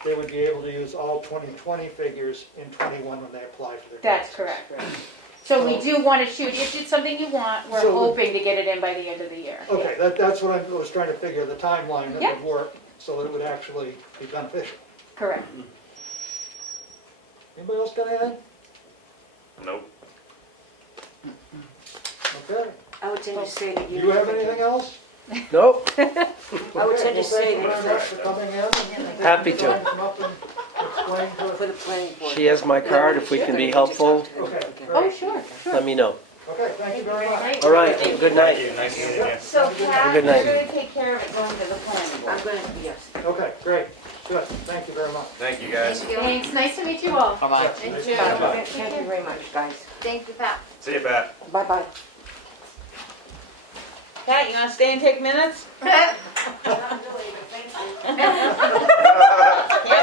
they would be able to use all 2020 figures in 21 when they apply for their That's taxes. correct. So we do want to shoot, if it's something you want, we're So- hoping to get it in by the end of the year. Okay, that's what I was trying to figure, the timeline that Yeah. would work, so that it would actually be beneficial. Correct. Anybody else got anything? Nope. Okay. I would tend to say that Do you have anything else? Nope. I would Okay, tend well, to say thank you that very much for coming in. and taking Happy the to. time Come up and explain to us. for the planning board. She has my card. If we can be helpful, Okay. Oh, sure, sure. let me know. Okay, thank you very much. All right, good night. Nice meeting you. So Pat, Good you're night. gonna take care of it going to the planning I'm board. gonna, yes. Okay, great, good, thank you very much. Thank you, guys. Thanks, nice to meet you all. Bye-bye. Thank Nice you. to meet you. Thank you very much, guys. Thank you, Pat. See you, Pat. Bye-bye. Pat, you wanna stay and take minutes? Can't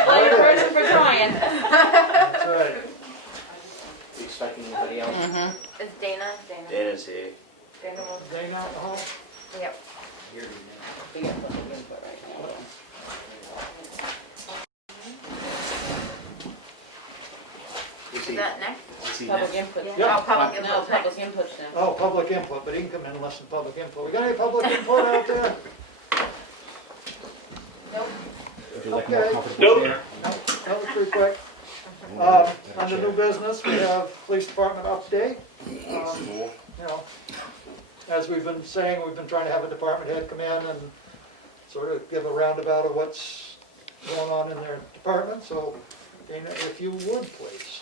blame a person for trying. That's right. You expecting anybody else? Is Dana? Dana's here. Dana will, They not home? yep. Here, We got public input right now. Is that next? Public input. Yeah. Oh, public No, input next. public input's now. Oh, public input, but he can come in less than public input. We got any public input out there? Would you like a more Okay. comfortable chair? No, that was pretty quick. Under new business, we have police department update. You know, as we've been saying, we've been trying to have a department head come in and sort of give a roundabout of what's going on in their department, so Dana, if you would, please.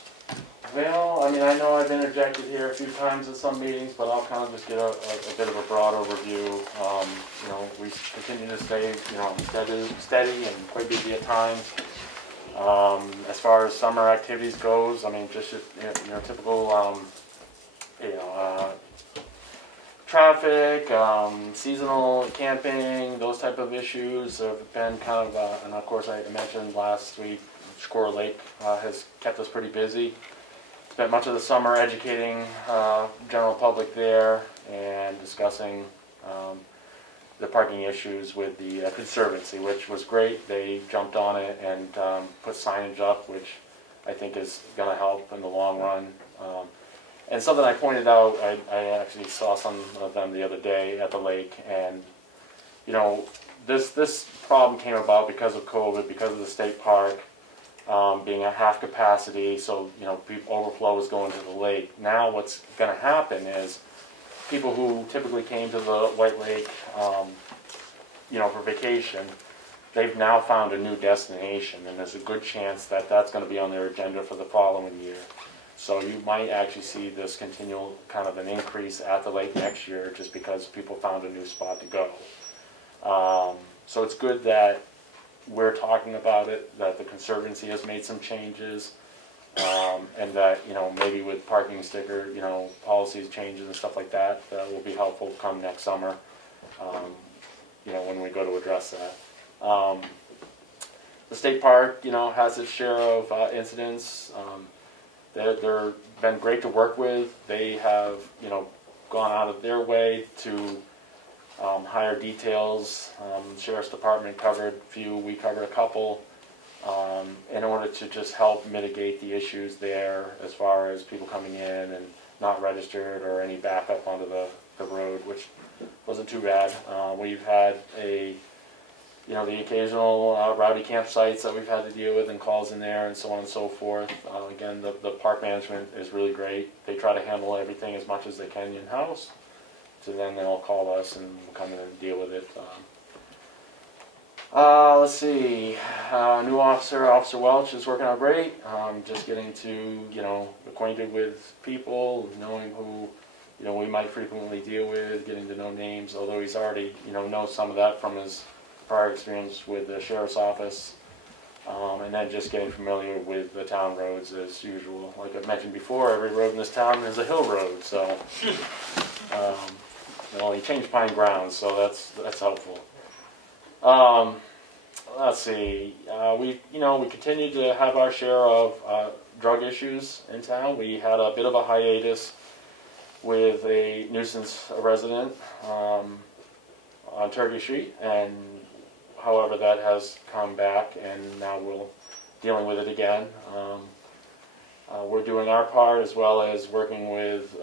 Well, I mean, I know I've interjected here a few times at some meetings, but I'll kind of just get a bit of a broad overview. You know, we continue to stay, steady and quite busy at times. As far as summer activities goes, I mean, just, typical, traffic, seasonal camping, those type of issues have been kind of, and of course I mentioned last week, Squirrel Lake has kept us pretty busy. Spent much of the summer educating general public there and discussing the parking issues with the Conservancy, which was great. They jumped on it and put signage up, which I think is going to help in the long run. And something I pointed out, I actually saw some of them the other day at the lake, and this problem came about because of COVID, because of the state park being at half capacity, so overflow is going to the lake. Now what's going to happen is people who typically came to the White Lake, for vacation, they've now found a new destination, and there's a good chance that that's going to be on their agenda for the following year. So you might actually see this continual kind of an increase at the lake next year, just because people found a new spot to go. So it's good that we're talking about it, that the Conservancy has made some changes, and that, maybe with parking sticker, policies changes and stuff like that, that will be helpful come next summer, when we go to address that. The state park, has its share of incidents. They're been great to work with. They have, gone out of their way to hire details. Sheriff's Department covered a few, we covered a couple, in order to just help mitigate the issues there as far as people coming in and not registered or any backup onto the road, which wasn't too bad. We've had the occasional rowdy campsites that we've had to deal with and calls in there and so on and so forth. Again, the park management is really great. They try to handle everything as much as they can in-house. So then they'll call us and we'll come in and deal with it. Let's see, new Officer Welch is working out great. Just getting to, acquainted with people, knowing who, we might frequently deal with, getting to know names, although he's already, knows some of that from his prior experience with the sheriff's office. And then just getting familiar with the town roads as usual. Like I mentioned before, every road in this town is a hill road, so, he changed Pine Grounds, so that's helpful. Let's see, we continue to have our share of drug issues in town. We had a bit of a hiatus with a nuisance resident on Turkey Street, and however that has come back, and now we're dealing with it again. We're doing our part as well as working with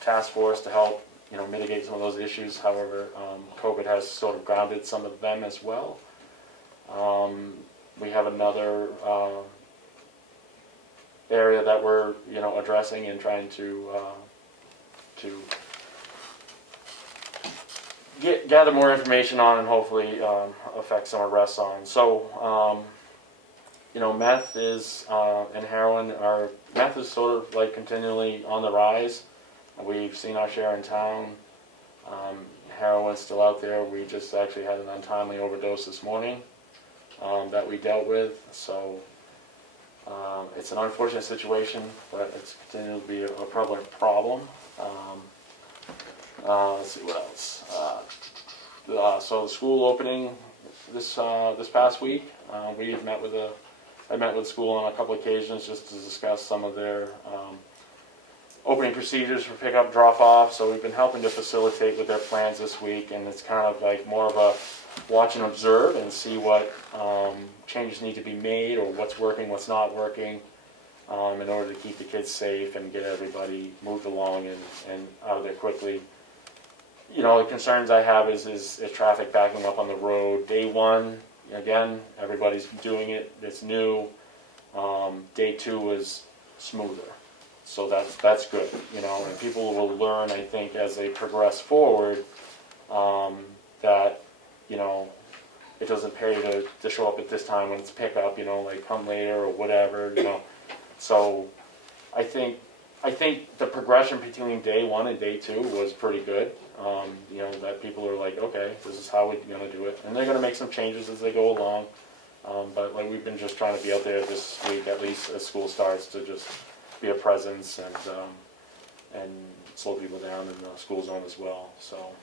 task force to help mitigate some of those issues. However, COVID has sort of grounded some of them as well. We have another area that we're addressing and trying to gather more information on, and hopefully affect some arrests on. So meth is and heroin are meth is sort of like continually on the rise. We've seen our share in town. Heroin's still out there. We just actually had an untimely overdose this morning that we dealt with. So it's an unfortunate situation, but it's continuing to be a prevalent problem. Let's see what else. So the school opening this past week, I met with the school on a couple occasions just to discuss some of their opening procedures for pickup, drop-off. So we've been helping to facilitate with their plans this week, and it's kind of like more of a watch and observe and see what changes need to be made or what's working, what's not working, in order to keep the kids safe and get everybody moved along and out of there quickly. The concerns I have is traffic backing up on the road. Day one, again, everybody's doing it. It's new. Day two was smoother. So that's good, and people will learn, I think, as they progress forward, that, it doesn't pay to show up at this time when it's pickup, like come later or whatever, So I think the progression between day one and day two was pretty good. That people are like, okay, this is how we're going to do it. And they're going to make some changes as they go along. But like we've been just trying to be out there this week, at least as school starts, to just be a presence and slow people down in the school zone as well. So,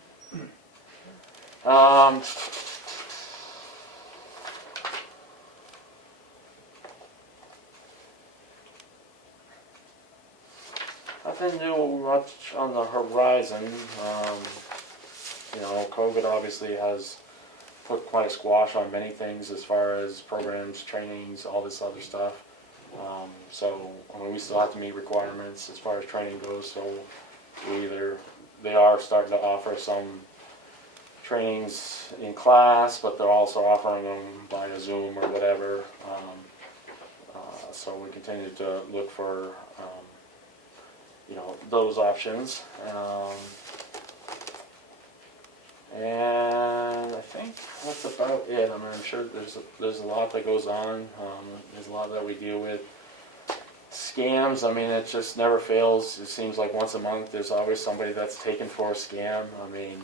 nothing new much on the horizon. COVID obviously has put quite a squash on many things as far as programs, trainings, all this other stuff. We still have to meet requirements as far as training goes, so they are starting to offer some trainings in class, but they're also offering them via Zoom or whatever. So we continue to look for, those options. And I think that's about it. I mean, I'm sure there's a lot that goes on. There's a lot that we deal with. Scams, I mean, it just never fails. It seems like once a month there's always somebody that's taken for a scam. I mean,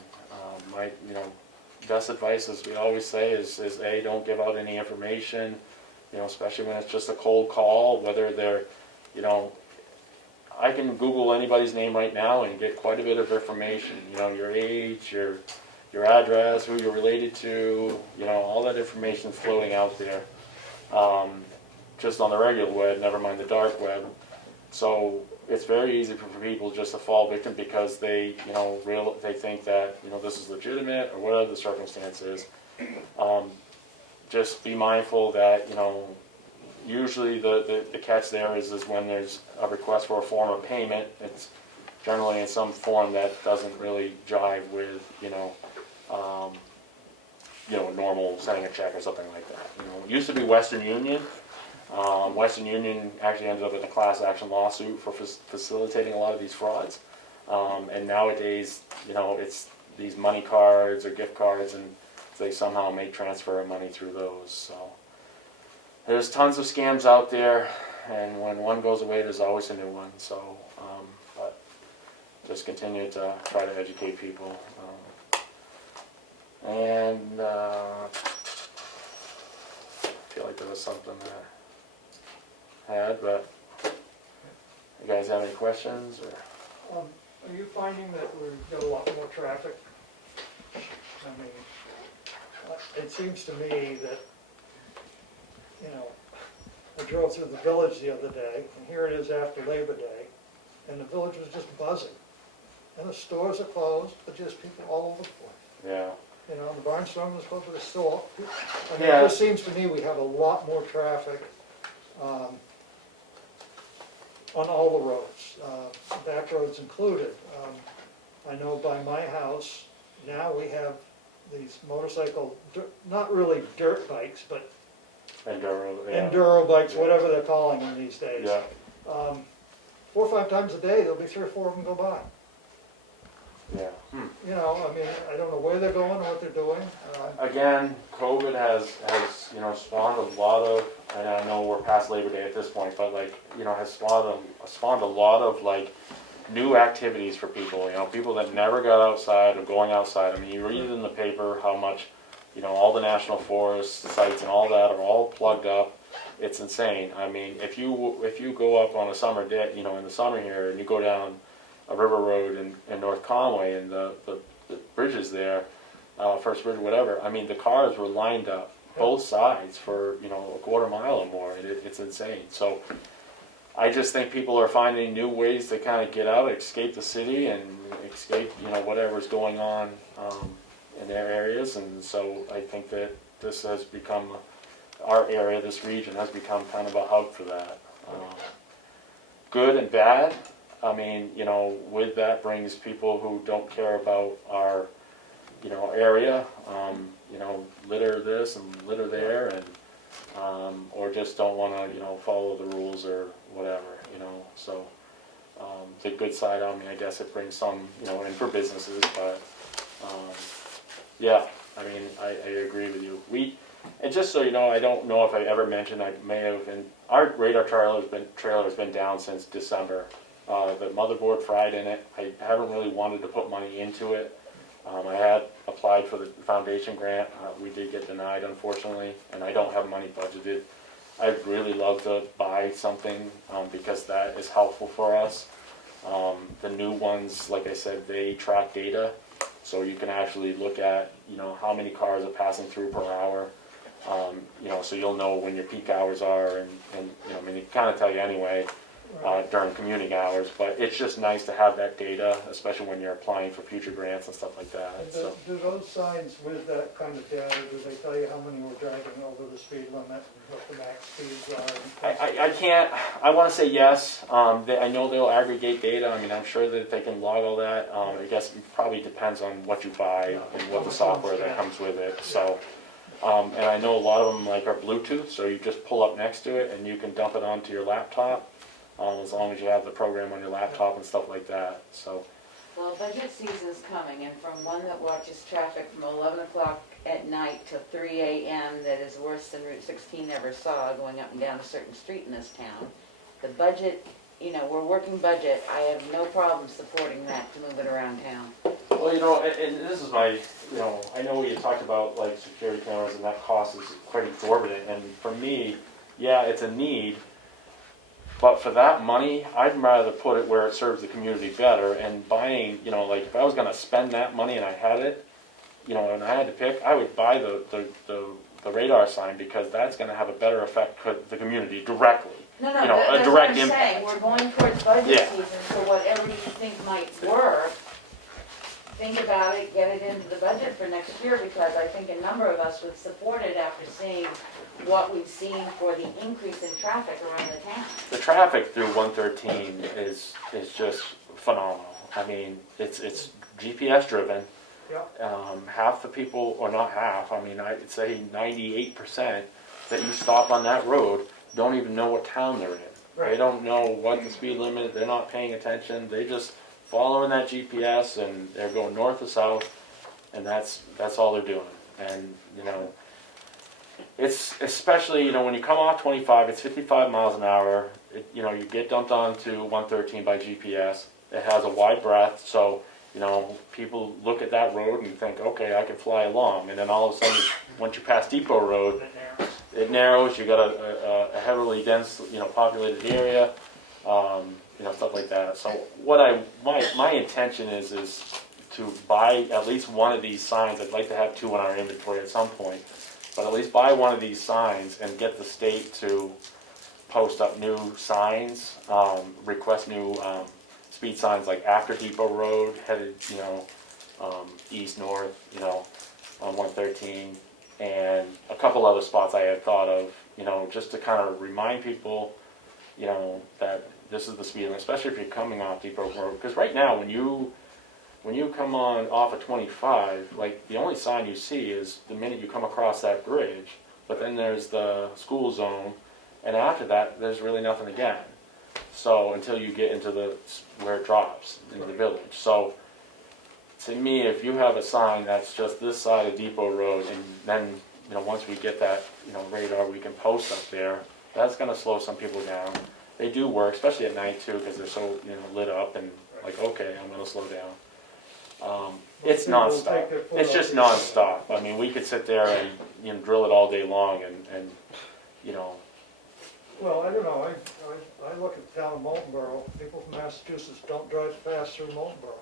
my best advice, as we always say, is A, don't give out any information, especially when it's just a cold call, whether they're, I can Google anybody's name right now and get quite a bit of information, your age, your address, who you're related to, all that information floating out there. Just on the regular web, never mind the dark web. So it's very easy for people just to fall victim because they, they think that, this is legitimate or whatever the circumstance is. Just be mindful that, usually the catch there is when there's a request for a form of payment. It's generally in some form that doesn't really jive with, normal sending a check or something like that. It used to be Western Union. Western Union actually ended up in a class action lawsuit for facilitating a lot of these frauds. And nowadays, it's these money cards or gift cards, and they somehow make transfer of money through those. So there's tons of scams out there, and when one goes away, there's always a new one. So, but just continue to try to educate people. And I feel like there was something that I had, but you guys have any questions? Or? Are you finding that we've got a lot more traffic? I mean, it seems to me that, you know, I drove through the village the other day, and here it is after Labor Day, and the village was just buzzing. And the stores are closed, but just people all over the place. Yeah. You know, the barnstorm was closed, but it's still, I mean, Yeah. it just seems to me we have a lot more traffic on all the roads, back roads included. I know by my house, now we have these motorcycle, not really dirt bikes, but Enduro. Yeah. enduro bikes, Yeah. whatever they're calling them these days. Yeah. 4 or 5 times a day, there'll be 3 or 4 of them go by. Yeah. You know, I mean, I don't know where they're going or what they're doing. Again, COVID has spawned a lot of, and I know we're past Labor Day at this point, but like, has spawned a lot of like new activities for people. People that never got outside or going outside. I mean, you read it in the paper how much, all the national forest sites and all that are all plugged up. It's insane. I mean, if you go up on a summer day, in the summer here, and you go down a river road in North Conway and the bridges there, First Bridge, whatever. I mean, the cars were lined up both sides for a quarter mile or more, and it's insane. So I just think people are finding new ways to kind of get out, escape the city, and escape whatever's going on in their areas. And so I think that this has become our area, this region has become kind of a hub for that. Good and bad. I mean, with that brings people who don't care about our, area, litter this and litter there, and or just don't want to, follow the rules or whatever, So the good side, I mean, I guess it brings some, in for businesses, but yeah, I mean, I agree with you. And just so you know, I don't know if I ever mentioned, I may have, and our radar trailer has been down since December. The motherboard fried in it. I haven't really wanted to put money into it. I had applied for the foundation grant. We did get denied, unfortunately, and I don't have money budgeted. I'd really love to buy something because that is helpful for us. The new ones, like I said, they track data, so you can actually look at, how many cars are passing through per hour. So you'll know when your peak hours are, and I mean, it kind of tell you anyway. During commuting hours, but it's just nice to have that data, especially when you're applying for future grants and stuff like that. And So, do those signs with that kind of data, do they tell you how many were driving over the speed limit and what the max speeds are? I can't, I want to say yes. I know they'll aggregate data. I mean, I'm sure that they can log all that. I guess it probably depends on what you buy and what the software that comes with it. So, and I know a lot of them like are Bluetooth, so you just pull up next to it and you can dump it onto your laptop. As long as you have the program on your laptop and stuff like that. So, Well, budget season's coming, and from one that watches traffic from 11 o'clock at night till 3 a.m. that is worse than Route 16 ever saw, going up and down a certain street in this town, the budget, we're working budget. I have no problem supporting that to move it around town. well, and this is my, I know you talked about like security cameras and that cost is quite exorbitant. And for me, yeah, it's a need. But for that money, I'd rather put it where it serves the community better. And buying, like if I was going to spend that money and I had it, and I had to pick, I would buy the radar sign because that's going to have a better effect for the community directly. No, a that's direct what I'm saying. impact. We're going towards budget Yeah. season, so whatever you think might work, think about it, get it into the budget for next year, because I think a number of us would support it after seeing what we've seen for the increase in traffic around the town. The traffic through 113 is just phenomenal. I mean, it's GPS driven. Yeah. Half the people, or not half, I mean, I'd say 98% that you stop on that road don't even know what town they're in. Right. They don't know what the speed limit is. They're not paying attention. They just following that GPS and they're going north or south, and that's all they're doing. And it's especially when you come off 25, it's 55 miles an hour. You get dumped onto 113 by GPS. It has a wide breadth, so, you know, people look at that road and think, okay, I can fly along. And then all of a sudden, once you pass Depot Road, it narrows, you got a heavily dense, you know, populated area, you know, stuff like that. So what my intention is to buy at least one of these signs. I'd like to have 2 in our inventory at some point, but at least buy one of these signs and get the state to post up new signs, request new speed signs like after Depot Road, headed, you know, east, north, you know, on 113, and a couple other spots I had thought of, you know, just to kind of remind people, you know, that this is the speed limit, especially if you're coming off Depot Road. Because right now, when you come on off of 25, like the only sign you see is the minute you come across that bridge, but then there's the school zone, and after that, there's really nothing again. So until you get into where it drops into the village. So to me, if you have a sign that's just this side of Depot Road, and then, you know, once we get that, you know, radar we can post up there, that's going to slow some people down. They do work, especially at night too, because they're so, you know, lit up and like, okay, I'm going to slow down. It's nonstop. It's just nonstop. I mean, we could sit there and, you know, drill it all day long, and you know. Well, I don't know, I look at the town of Moultonborough, people from Massachusetts don't drive fast through Moultonborough.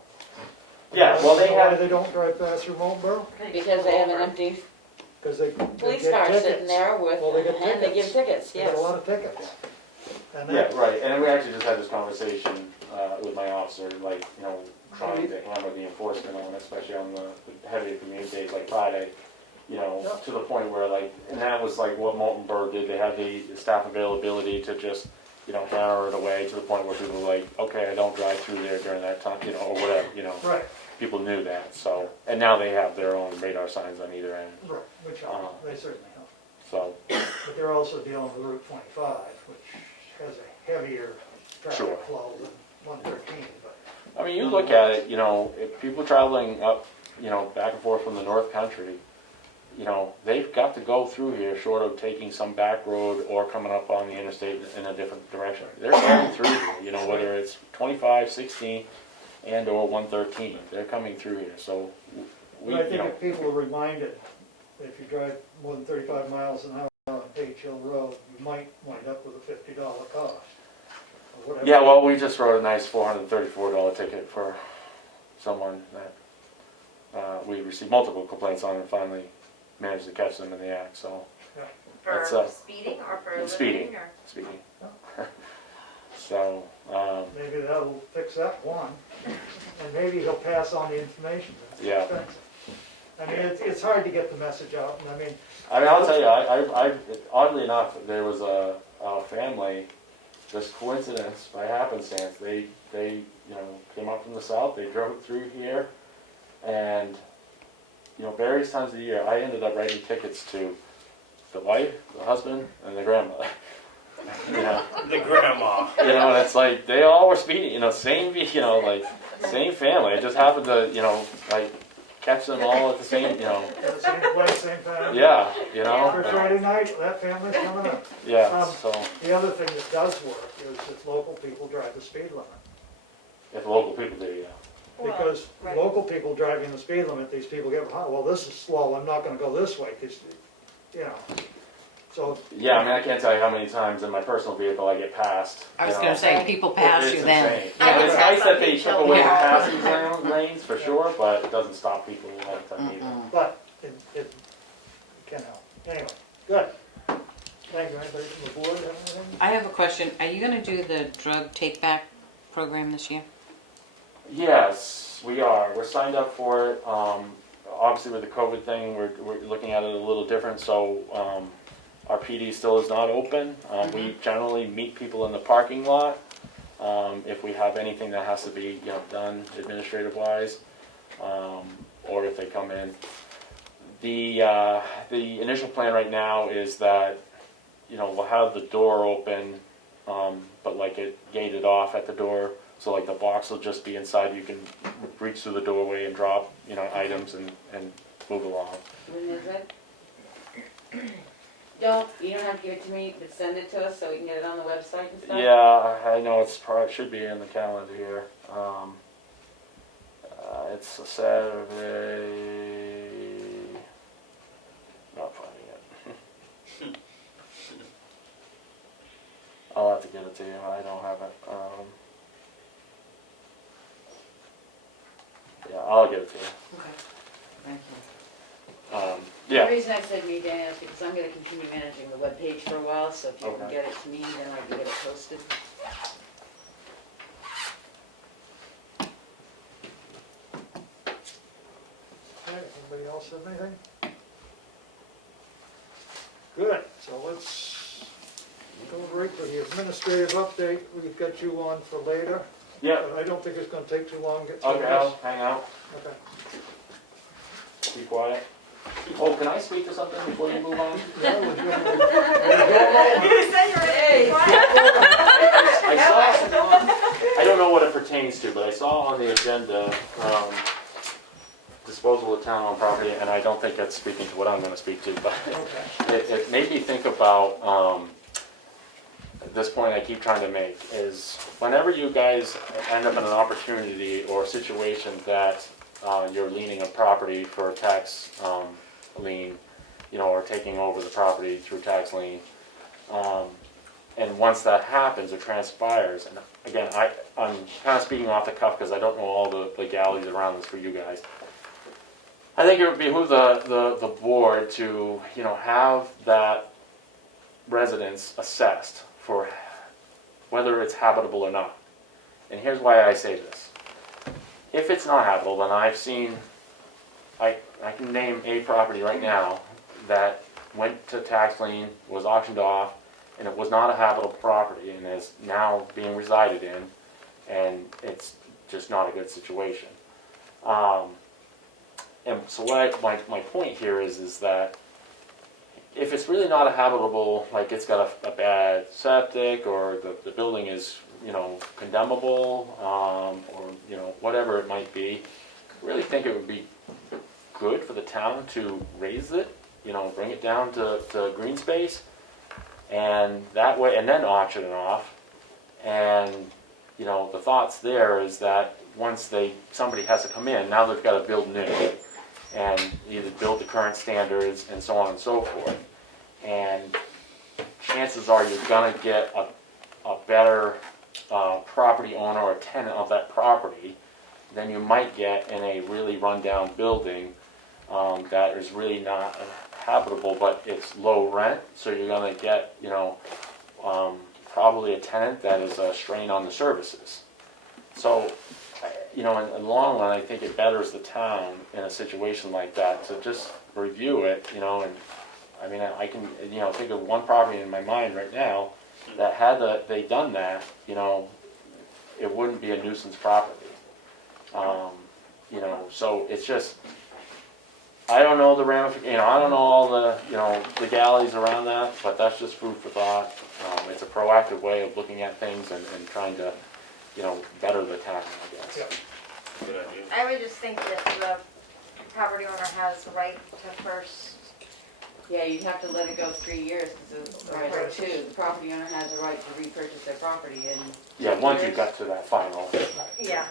Yeah, well, they Why have. they don't drive fast through Moultonborough? Because they have an empty Because they police get car tickets. sitting there with, Well, they get and they give tickets. tickets, They get yes. a lot of tickets. And Yeah, that, right. And we actually just had this conversation with my officer, like, you know, trying to hammer the enforcement on, especially on the heavier commute days like Friday, you know, Yep. to the point where, like, and that was like what Moultonborough did. They had the staff availability to just, you know, hammer it away to the point where people were like, okay, I don't drive through there during that time, you know, or whatever, you know. right, People knew that, so, and now they have their own radar signs on either end, right, which they certainly help. so, But they're also dealing with Route 25, which has a heavier Sure. traffic flow than 113, but. I mean, you look at it, you know, if people traveling up, you know, back and forth from the North Country, you know, they've got to go through here short of taking some back road or coming up on the interstate in a different direction. They're coming through here, you know, whether it's 25, 16, and or 113, they're coming through here, so we, But I you think know, if people are reminded, if you drive more than 35 miles an hour on Page Hill Road, you might wind up with a $50 cost. Or whatever. yeah, well, we just wrote a nice $434 ticket for someone that we received multiple complaints on and finally managed to catch them in the act, so. That's, For speeding or for speeding. living or? Speaking. So, Maybe that'll fix that one, and maybe he'll pass on the information. That's Yeah. expensive. I mean, it's hard to get the message out, and I mean, I'll tell you, I oddly enough, there was a family, just coincidence, by happenstance, they, you know, came up from the south, they drove through here, and, you know, various times of the year, I ended up writing tickets to the wife, the husband, and the grandmother. You know, The grandma. you know, and it's like, they all were speeding, you know, you know, like, same family, it just happened to, you know, like, catch them all at the same, you know, at the same place, same time. yeah, you For know, Friday night, that family's coming up. yeah, so, The other thing that does work is if local people drive the speed limit. if local people do, yeah. Because right. local people driving the speed limit, these people get, well, this is slow, I'm not gonna go this way, because, you know, so. Yeah, I mean, I can't tell you how many times in my personal vehicle I get passed. I was you gonna know. say, people pass It's you then. insane. I You know, get it's passed nice on that they Beach took Hill. away the Yeah. passing lanes for sure, but it doesn't stop people all the time either. But it can help. Anyway, good. Thank you. Anybody from the board have anything? I have a question. Are you gonna do the drug take-back program this year? Yes, we are. We're signed up for it. Obviously, with the COVID thing, we're looking at it a little different. So our PD still is not open. We generally meet people in the parking lot if we have anything that has to be, you know, done administrative-wise, or if they come in. The initial plan right now is that, you know, we'll have the door open, but like it gated off at the door. So like the box will just be inside, you can reach through the doorway and drop, you know, items and move along. When is it? You don't have to give it to me, but send it to us so we can get it on the website and stuff? Yeah, I know it's probably, should be in the calendar here. It's a Saturday. Not finding it. I'll have to get it to you. I don't have it. Yeah, I'll get it to you. Okay. Thank you. The Yeah. reason I said me, Dana, is because I'm gonna continue managing the webpage for a while, so if you can Okay. get it to me, then I can get it posted. Okay, anybody else have anything? Good, so let's go right to the administrative update. We've got you on for later, Yeah. but I don't think it's gonna take too long to get through Okay, this. I'll hang out. Okay. Be quiet. Oh, can I speak to something before you move on? Yeah, we're doing- I saw, I don't know what it pertains to, but I saw on the agenda, disposal of town-owned property, and I don't think that's speaking to what I'm gonna speak to, but Okay. it made me think about, at this point I keep trying to make, is whenever you guys end up in an opportunity or situation that you're leaning a property for a tax lien, you know, or taking over the property through tax lien, and once that happens or transpires, and again, I'm kind of speaking off the cuff because I don't know all the legalities around this for you guys. I think it would behoove the board to, you know, have that residence assessed for whether it's habitable or not. And here's why I say this. If it's not habitable, then I've seen, I can name a property right now that went to tax lien, was auctioned off, and it was not a habitable property and is now being resided in, and it's just not a good situation. And so my point here is that if it's really not a habitable, like it's got a bad septic or the building is, you know, condemnable, or, you know, whatever it might be, I really think it would be good for the town to raise it, you know, bring it down to green space, and that way, and then auction it off. And, you know, the thoughts there is that once somebody has to come in, now they've got to build new and either build the current standards and so on and so forth. And chances are you're gonna get a better property owner or tenant of that property than you might get in a really rundown building that is really not habitable, but it's low rent, so you're gonna get, you know, probably a tenant that is a strain on the services. So, you know, in the long run, I think it betters the town in a situation like that to just review it, you know, and I mean, I can, you know, think of one property in my mind right now that had they done that, you know, it wouldn't be a nuisance property. You know, so it's just, I don't know the ramifications, you know, I don't know all the, you know, legalities around that, but that's just food for thought. It's a proactive way of looking at things and trying to, you know, better the town, I guess. Yeah. Good idea. I would just think that the property owner has the right to first, Yeah, you'd have to let it go 3 years, because or 2, the property owner has a right to repurchase their property in Yeah, once you years. got to that final. yeah.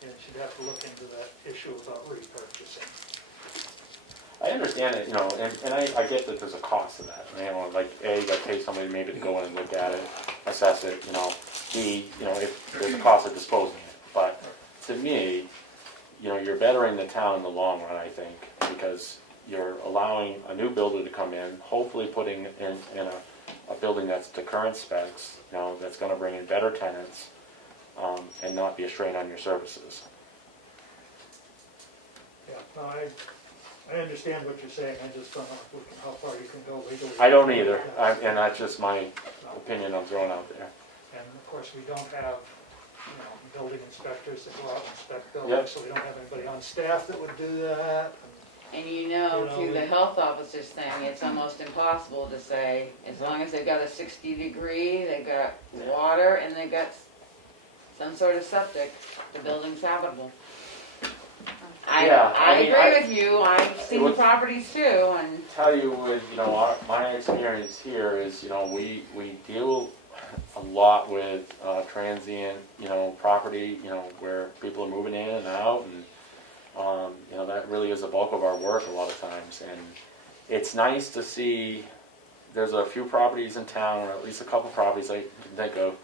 Yeah, she'd have to look into that issue about repurchasing. I understand it, you know, and I get that there's a cost to that. You know, like A, you gotta pay somebody maybe to go in and look at it, assess it, you know. B, you know, if there's a cost of disposing it. But to me, you know, you're bettering the town in the long run, I think, because you're allowing a new builder to come in, hopefully putting in a building that's to current specs, you know, that's gonna bring in better tenants, and not be a strain on your services. Yeah, no, I understand what you're saying, I just don't know how far you can go legally. I don't either, and that's just my opinion I'm throwing out there. And of course, we don't have, you know, building inspectors that go out and inspect Yep. buildings, so we don't have anybody on staff that would do that. And you know, You know, through the we- health officer's thing, it's almost impossible to say, as long as they've got a 60-degree, they've got water, and they've got some sort of septic, the building's habitable. Yeah, I I mean, agree with you, I've seen would- properties too, and Tell you with, you know, my experience here is, you know, we deal, a lot with transient, property, where people are moving in and out, and that really is the bulk of our work a lot of times. And it's nice to see there's a few properties in town, or at least a couple properties I can think of,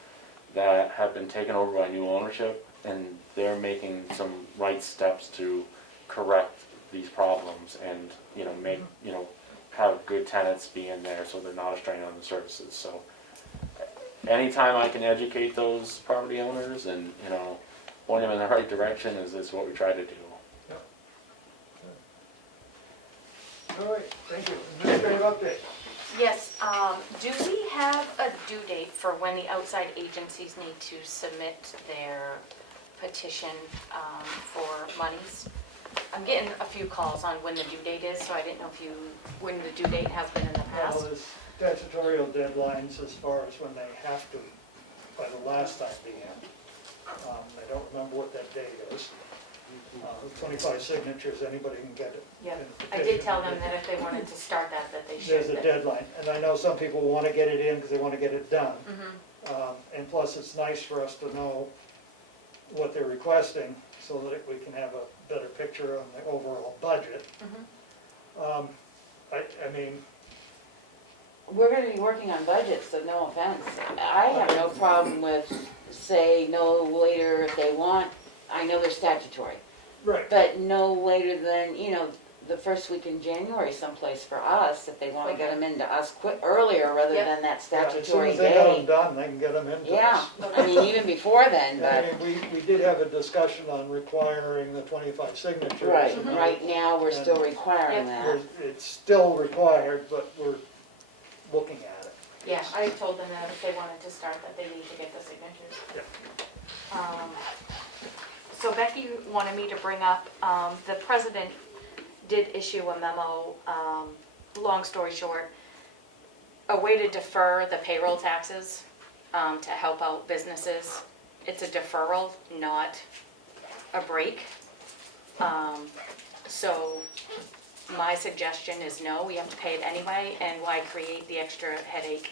that have been taken over by new ownership, and they're making some right steps to correct these problems and, make, have good tenants be in there so they're not a strain on the services. So anytime I can educate those property owners and, point them in the right direction is what we try to do. All right, thank you. Administrative update. Yes, do we have a due date for when the outside agencies need to submit their petition for monies? I'm getting a few calls on when the due date is, so I didn't know when the due date has been in the Well, past. there's statutorial deadlines as far as when they have to, by the last time began. I don't remember what that date is. 25 signatures, anybody can get it. Yeah, in a I did petition. tell them that if they wanted to start that they should. There's a deadline, and I know some people want to get it in because they want to get it done. Mhm. And plus, it's nice for us to know what they're requesting so that we can have a better picture on the overall budget. Mhm. I mean, We're gonna be working on budgets, so no offense. I have no problem with, say, no later if they want, I know they're statutory, right, but no later than, the first week in January someplace for us, if they wanna get them into us earlier rather Yep. than that yeah, as soon statutory as they get them day. done, they can get them into Yeah, us. I mean, even before then, I but, mean, we did have a discussion on requiring the 25 signatures. right, and right now, we're still requiring that. It's still required, but we're looking at it. Yeah, I told them that if they wanted to start, that they need to get the signatures. Yeah. So Becky wanted me to bring up, the president did issue a memo, long story short, a way to defer the payroll taxes, to help out businesses. It's a deferral, not a break. So my suggestion is no, we have to pay it anyway, and why create the extra headache?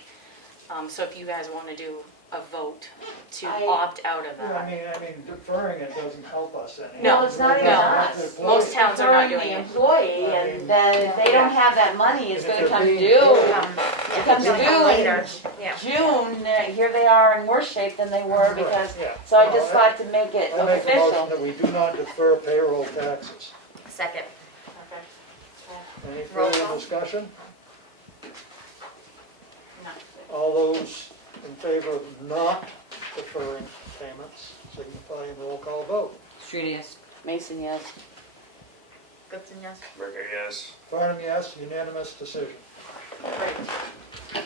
So if you guys want to do a vote to opt out of Yeah, that. I mean, deferring it doesn't help us any. No, Well, it's not even No. us. Most towns are not Deferring doing the it. employee, I and mean- then if they don't have that money, it's And if gonna they're come being due. paid- It comes due later. in Yeah. June, here they are in worse shape than they were because, Yeah. so I No, just thought to make it I make a motion official. that we do not defer payroll taxes. Second. Any Roll further call. discussion? No. All those in favor of not deferring payments, signify in roll call vote. Street, yes. Mason, yes. Goodson, yes? Ricker, yes. Farnum, yes, unanimous decision. Great.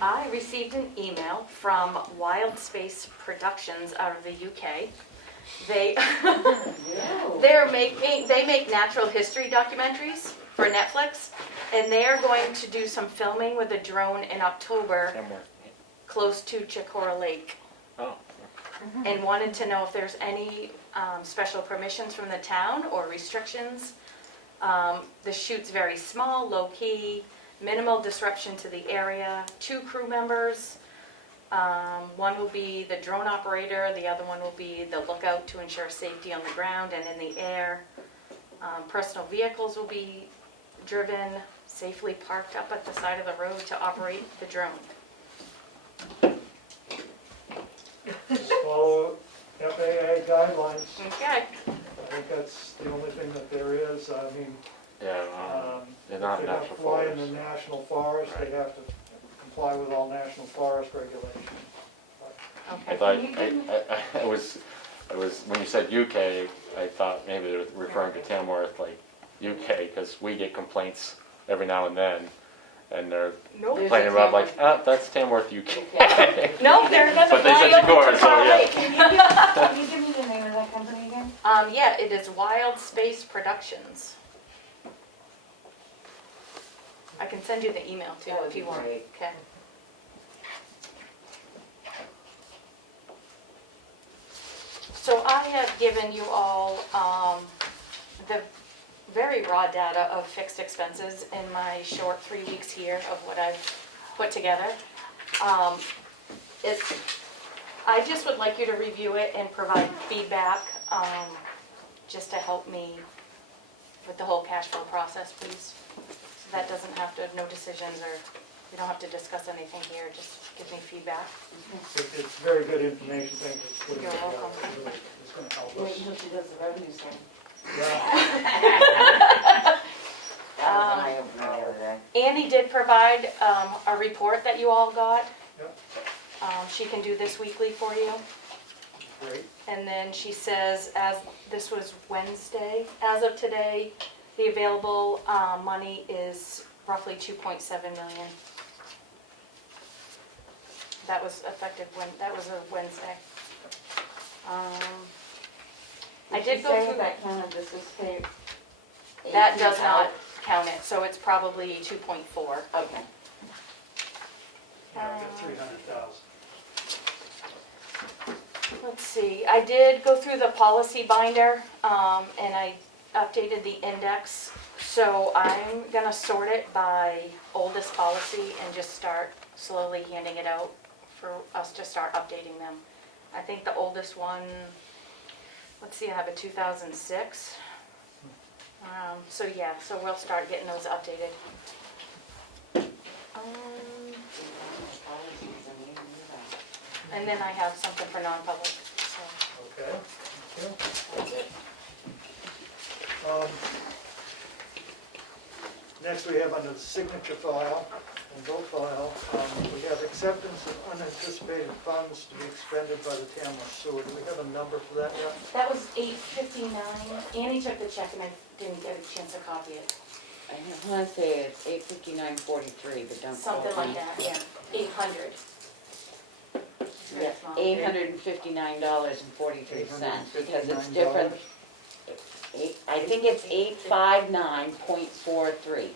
I received an email from Wild Space Productions out of the UK. They they make natural history documentaries for Netflix, and they are going to do some filming with a drone in October Tamworth. close to Chicora Lake, Oh. and wanted to know if there's any special permissions from the town or restrictions. The shoot's very small, low-key, minimal disruption to the area, 2 crew members. One will be the drone operator, the other one will be the lookout to ensure safety on the ground and in the air. Personal vehicles will be driven, safely parked up at the side of the road to operate the drone. Just follow FAA guidelines. Okay. I think that's the only thing that there is. I mean, Yeah, they're not if they don't natural fly in forests. the national forest, they have to comply with all national forest regulations. I Okay. thought, I was, when you said UK, I thought maybe they were referring to Tamworth, like UK, because we get complaints every now and then, and they're Nope. complaining about like, that's Tamworth, UK. No, they're gonna But they fly said over Chicora, to so Chicora yeah. Lake. Can you give me the name of that company again? Yeah, it is Wild Space Productions. I can send you the email too That would if be you want. great. Okay. So I have given you all the very raw data of fixed expenses in my short 3 weeks here of what I've put together. it's, I just would like you to review it and provide feedback, just to help me with the whole cash flow process, please. So that doesn't have to, no decisions, or we don't have to discuss anything here, just give me feedback. It's very good information, thank you for putting it You're together. welcome. It's really- It's gonna help Wait us. until she does the revenue side. Yeah, That was an eye-opener the other day. Annie did provide a report that you all got. Yep. She can do this weekly for you. great. And then she says, as this was Wednesday, as of today, the available money is roughly 2.7 million. That was effective when, that was a Wednesday. I did go through, that kind of dissipate. that does not count it, so it's probably 2.4. Okay. Yeah, I'll get 300,000. Let's see, I did go through the policy binder, and I updated the index. So I'm gonna sort it by oldest policy and just start slowly handing it out for us to start updating them. I think the oldest one, let's see, I have a 2006. So yeah, so we'll start getting those updated. And then I have something for non-public, so Okay, thank you. that's it. Next, we have under the signature file and vote file, we have acceptance of unanticipated funds to be expended by the Tamworth sewer. Do we have a number for that yet? That was 859. Annie took the check and I didn't get a chance to copy it. I want to say it's 859.43, but don't quote Something me. like that, yeah. 800. Yeah, $859.43, because it's different. I think it's 859.43.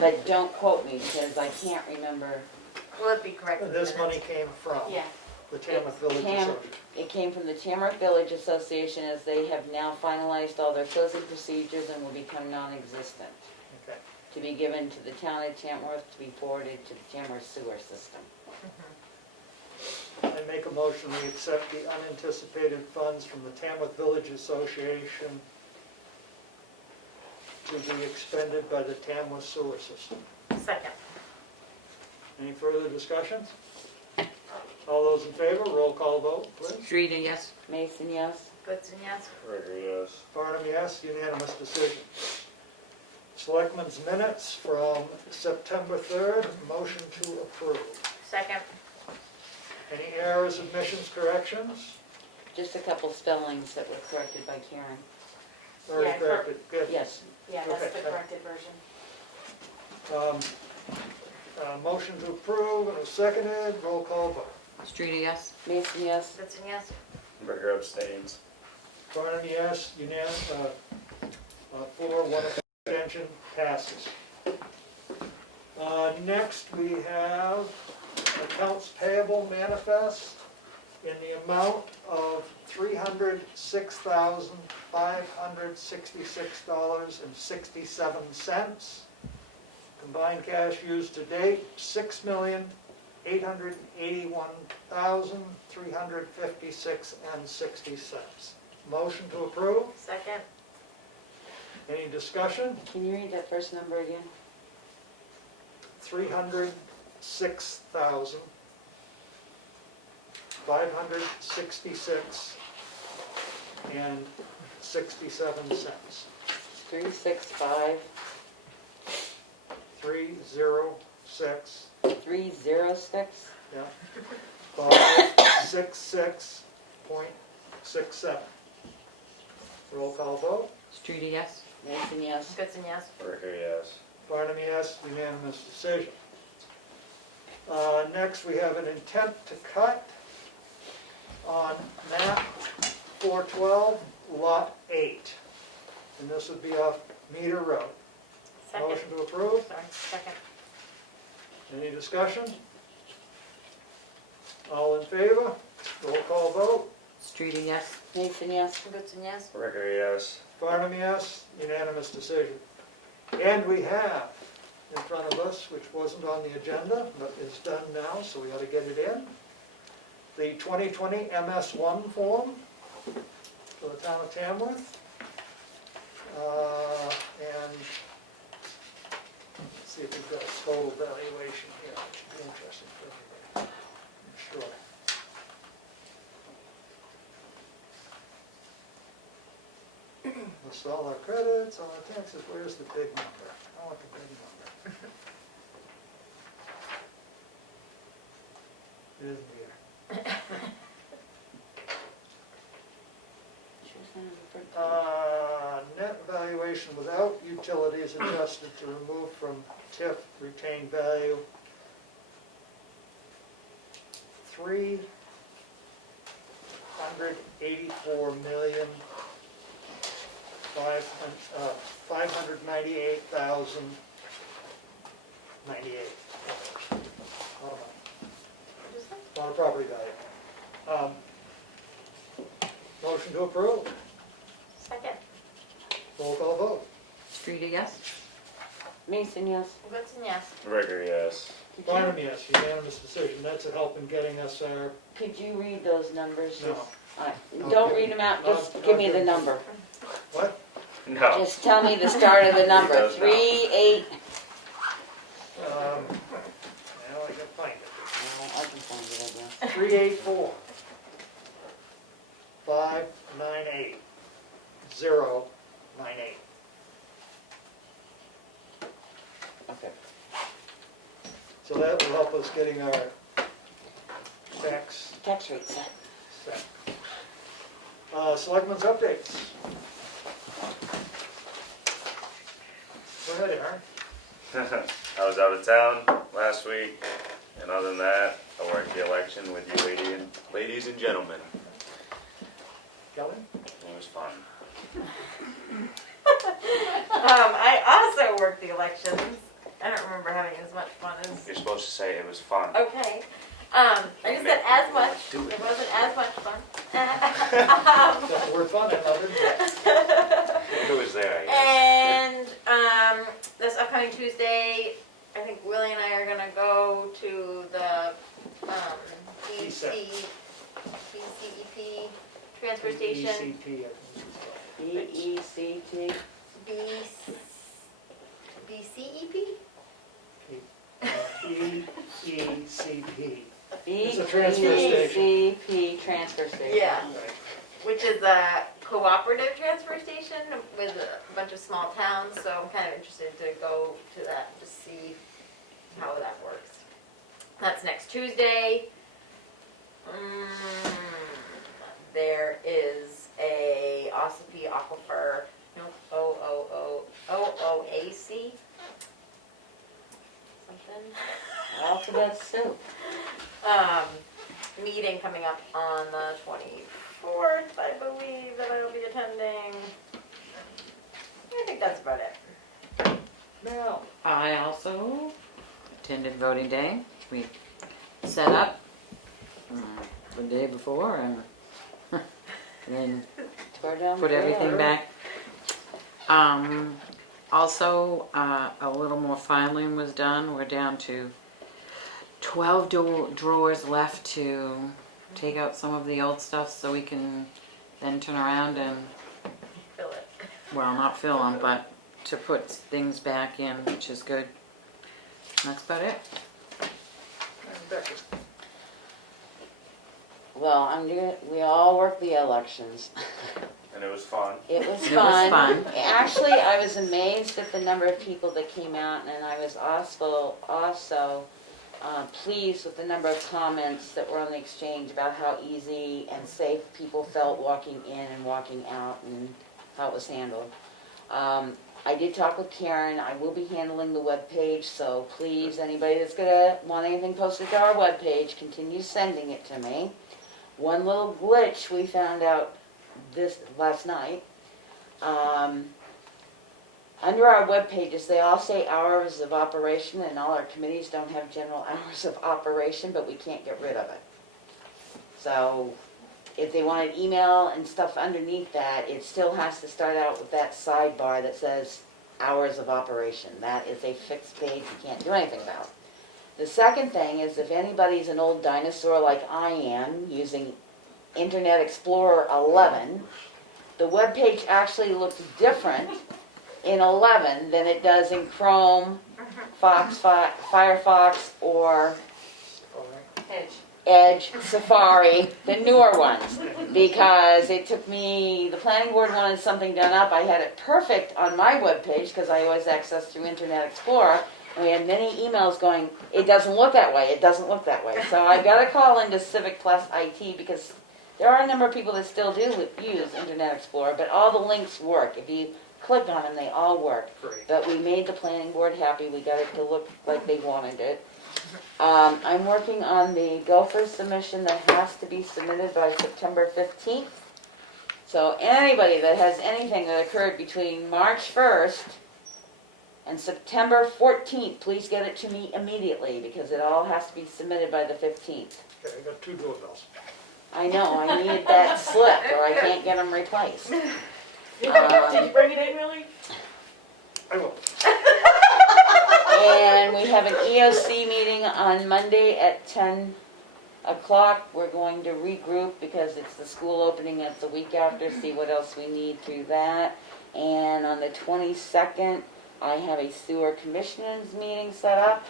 But don't quote me, because I can't remember. Will it be correct? And this money came from Yeah. the Tamworth Village Association. It came from the Tamworth Village Association, as they have now finalized all their closing procedures and will become non-existent, Okay. to be given to the town of Tamworth, to be forwarded to the Tamworth sewer system. I make a motion, we accept the unanticipated funds from the Tamworth Village Association to be expended by the Tamworth sewer system. Second. Any further discussion? All those in favor, roll call vote, please. Streeter, yes. Mason, yes? Goodson, yes? Gregory, yes. Barnum, yes, unanimous decision. Selectmen's minutes from September 3rd, motion to approve. Second. Any errors, omissions, corrections? Just a couple spellings that were corrected by Karen. Already Yeah, corrected, good. Yes. Yeah, that's Okay. the corrected version. Motion to approve and a seconded, roll call vote. Streeter, yes. Mason, yes? Goodson, yes? Gregory abstains. Barnum, yes, unanimous, 4, 1 abstention, passes. Next, we have accounts payable manifest in the amount of $306,566.67. Combined cash used to date, $6,881,356.60. Motion to approve. Second. Any discussion? Can you read that first number again? 306,566.67 cents. 365 306, 306. yeah, 566.67. Roll call vote. Streeter, yes. Mason, yes? Goodson, yes? Gregory, yes. Barnum, yes, unanimous decision. Next, we have an intent to cut on map 412, lot 8. And this would be off Meter Road. Second. Motion to approve. Sorry, second. Any discussion? All in favor? Roll call vote. Streeter, yes. Mason, yes? Goodson, yes? Gregory, yes. Barnum, yes, unanimous decision. And we have in front of us, which wasn't on the agenda, but is done now, so we ought to get it in. The 2020 MS1 form for the town of Tamworth. And let's see if we've got a total valuation here, which should be interesting for everybody, I'm sure. List all our credits, all our taxes, where's the big number? I want the big number. It isn't here. Net valuation without utilities adjusted to remove from TIF retained value. $383,598,098. Lot of property value. Motion to approve. Second. Roll call vote. Streeter, yes? Mason, yes? Goodson, yes. Ricker, yes. Byron, yes, unanimous decision. That's a help in getting us our, Could you read those numbers? no. Don't read them out, just give me the number. What? No. Just tell me the start of the number. does not. 3, 8. Now I can find it. I can find it, I guess. 384 598 098. Okay. So that will help us getting our tax Tax rate set. set. Selectmen's updates. Go ahead, Aaron. I was out of town last week, and other than that, I worked the election with you ladies and gentlemen. Kelly? It was fun. I also worked the elections. I don't remember having as much fun as. You're supposed to say it was fun. Okay. I just said as much. Do it. It wasn't as much fun. Got the word fun in there, didn't you? Who was there, I guess? And this upcoming Tuesday, I think Willie and I are gonna go to the BCEP transfer station. ECP, I think it's EECT. BCEP? EECP. It's a transfer station. EECP transfer station. Yeah. Right. Which is a cooperative transfer station with a bunch of small towns, so I'm kind of interested to go to that to see how that works. That's next Tuesday. There is a Ossipee Aquifer, OOAC, something. Alphabet soup. Meeting coming up on the 24th, I believe, that I'll be attending. I think that's about it. Now, I also attended voting day. We set up the day before and then Tore down put the everything door. back. Also, a little more filing was done. We're down to 12 drawers left to take out some of the old stuff so we can then turn around and, Fill it. well, not fill them, but to put things back in, which is good. And that's about it. and Becky. Well, we all work the elections. And it was fun. It was It was fun. Actually, I was amazed at the number of people that came out, and I was also pleased with the number of comments that were on the exchange about how easy and safe people felt walking in and walking out and how it was handled. I did talk with Karen. I will be handling the webpage, so please, anybody that's gonna want anything posted to our webpage, continue sending it to me. One little glitch we found out this last night. Under our web pages, they all say hours of operation, and all our committees don't have general hours of operation, but we can't get rid of it. So if they want an email and stuff underneath that, it still has to start out with that sidebar that says hours of operation. That is a fixed page you can't do anything about. The second thing is if anybody's an old dinosaur like I am, using Internet Explorer 11, the web page actually looks different in 11 than it does in Chrome, Firefox, or Edge, Safari, the newer ones. Because it took me, the planning board wanted something done up. I had it perfect on my web page because I always access through Internet Explorer. And we had many emails going, it doesn't look that way, it doesn't look that way. So I got to call into Civic Plus IT because there are a number of people that still do use Internet Explorer, but all the links work. If you click on them, they all work. Great. But we made the planning board happy. We got it to look like they wanted it. I'm working on the Gopher submission that has to be submitted by September 15th. So anybody that has anything that occurred between March 1st and September 14th, please get it to me immediately because it all has to be submitted by the 15th. Okay, I got 2 doorbells. I know, I need that slip or I can't get them replaced. Did you bring it in, really? I will. And we have an EOC meeting on Monday at 10 o'clock. We're going to regroup because it's the school opening at the week after, see what else we need through that. And on the 22nd, I have a sewer commissioners meeting set up.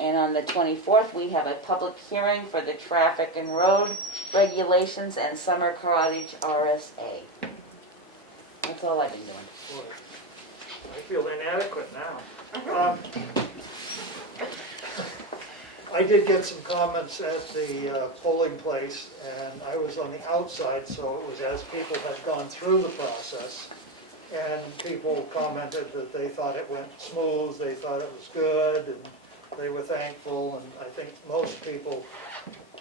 And on the 24th, we have a public hearing for the traffic and road regulations and summer cottage RSA. That's all I've been doing. Boy, I feel inadequate now. I did get some comments at the polling place, and I was on the outside, so it was as people had gone through the process. And people commented that they thought it went smooth, they thought it was good, and they were thankful, and I think most people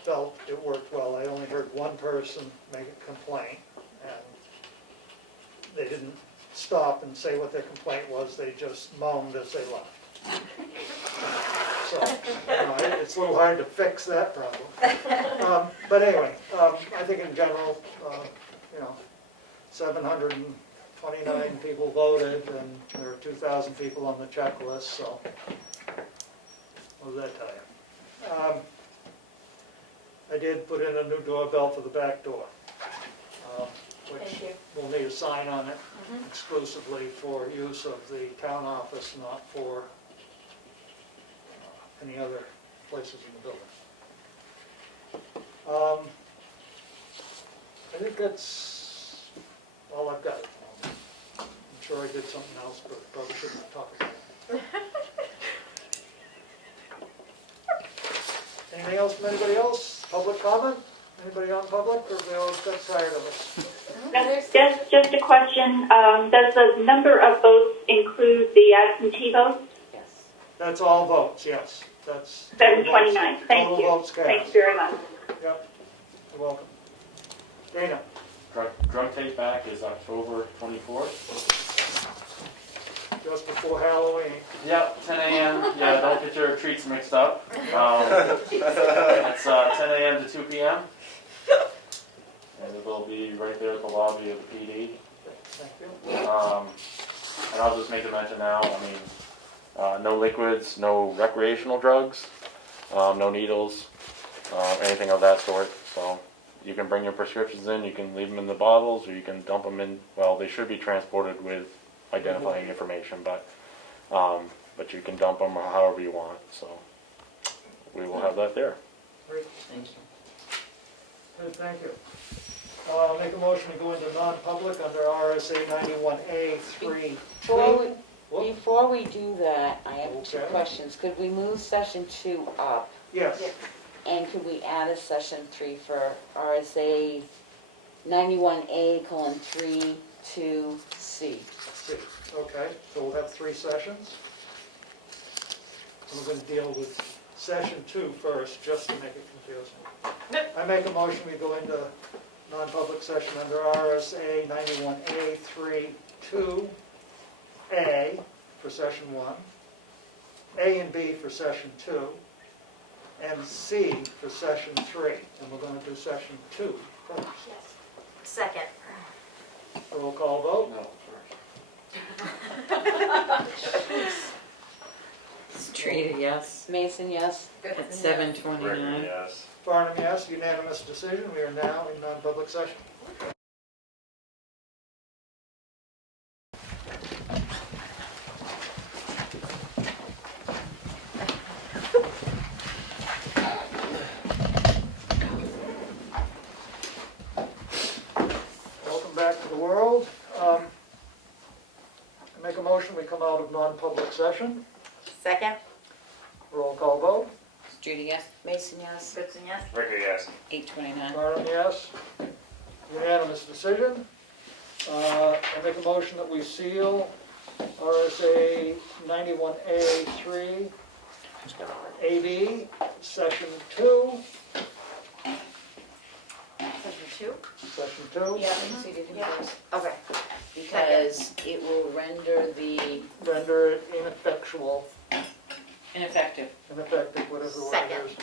felt it worked well. I only heard one person make a complaint, and they didn't stop and say what their complaint was, they just moaned as they left. So, it's a little hard to fix that problem. But anyway, I think in general, 729 people voted, and there are 2,000 people on the checklist, so what does that tell you? I did put in a new doorbell for the back door, which Thank you. will need a sign on it exclusively for use of the town office, not for any other places in the building. I think that's all I've got at the moment. I'm sure I did something else, but probably shouldn't talk about it. Anything else from anybody else? Public comment? Anybody on public, or they all got tired of us? Just a question. Does the number of votes include the absentee votes? Yes. That's all votes, yes. That's 729. Thank total you. votes cast. Thank you very much. Yep, you're welcome. Dana? Drug take back is October 24th. Just before Halloween. Yep, 10 a.m. Yeah, don't get your treats mixed up. It's 10 a.m. to 2 p.m. And it will be right there at the lobby of the PD. Thank you. And I'll just make a mention now, no liquids, no recreational drugs, no needles, anything of that sort. So you can bring your prescriptions in, you can leave them in the bottles, or you can dump them in, well, they should be transported with identifying information, but you can dump them however you want. So we will have that there. Great. Thank you. Good, thank you. I'll make a motion to go into non-public under RSA 91A 3. Before we do that, I have two Okay. questions. Could we move session 2 up? Yes. And could we add a session 3 for RSA 91A:3 to C? Okay, so we'll have 3 sessions. We're going to deal with session 2 first, just to make it confusing. I make a motion we go into non-public session under RSA 91A 3(2)A for session 1, A and B for session 2, and C for session 3. And we're going to do session 2 first. Second. Roll call vote. No, first. yes. Mason, yes? At Ricker, 7:29. yes. Farnham, yes, unanimous decision. We are now in non-public session. Welcome back to the world. I make a motion, we come out of non-public session. Second, Roll call vote. Judy, yes. Mason, yes? Goodson, yes? Ricker, yes. 8:29. Farnham, yes. Unanimous decision. I make a motion that we seal RSA 91A3 AD, Session 2. Section two? Session 2. Yeah, so you did it Yeah. first. Okay. Because it will render the, Render it ineffectual, Ineffective. ineffective, whatever the word Second. is.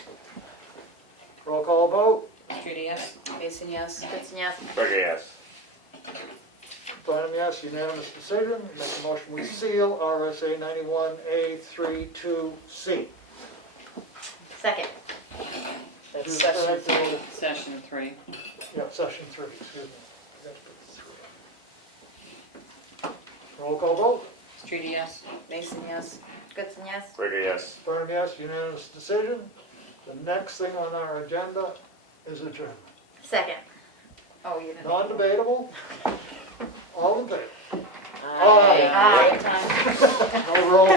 Roll call vote. Judy, yes. Mason, yes? Goodson, yes? Ricker, yes. Farnham, yes. Unanimous decision. Make a motion, we seal RSA 91A32C. Second. That's Session 3. Session 3. Yeah, Session 3, excuse me. Forgot to put 3. Roll call vote. Judy, yes. Mason, yes? Goodson, yes? Ricker, yes. Farnham, yes. Unanimous decision. The next thing on our agenda is adjournment. Second. Oh, you didn't. Non-debatable. All in favor? Aye. Aye. Great time. No roll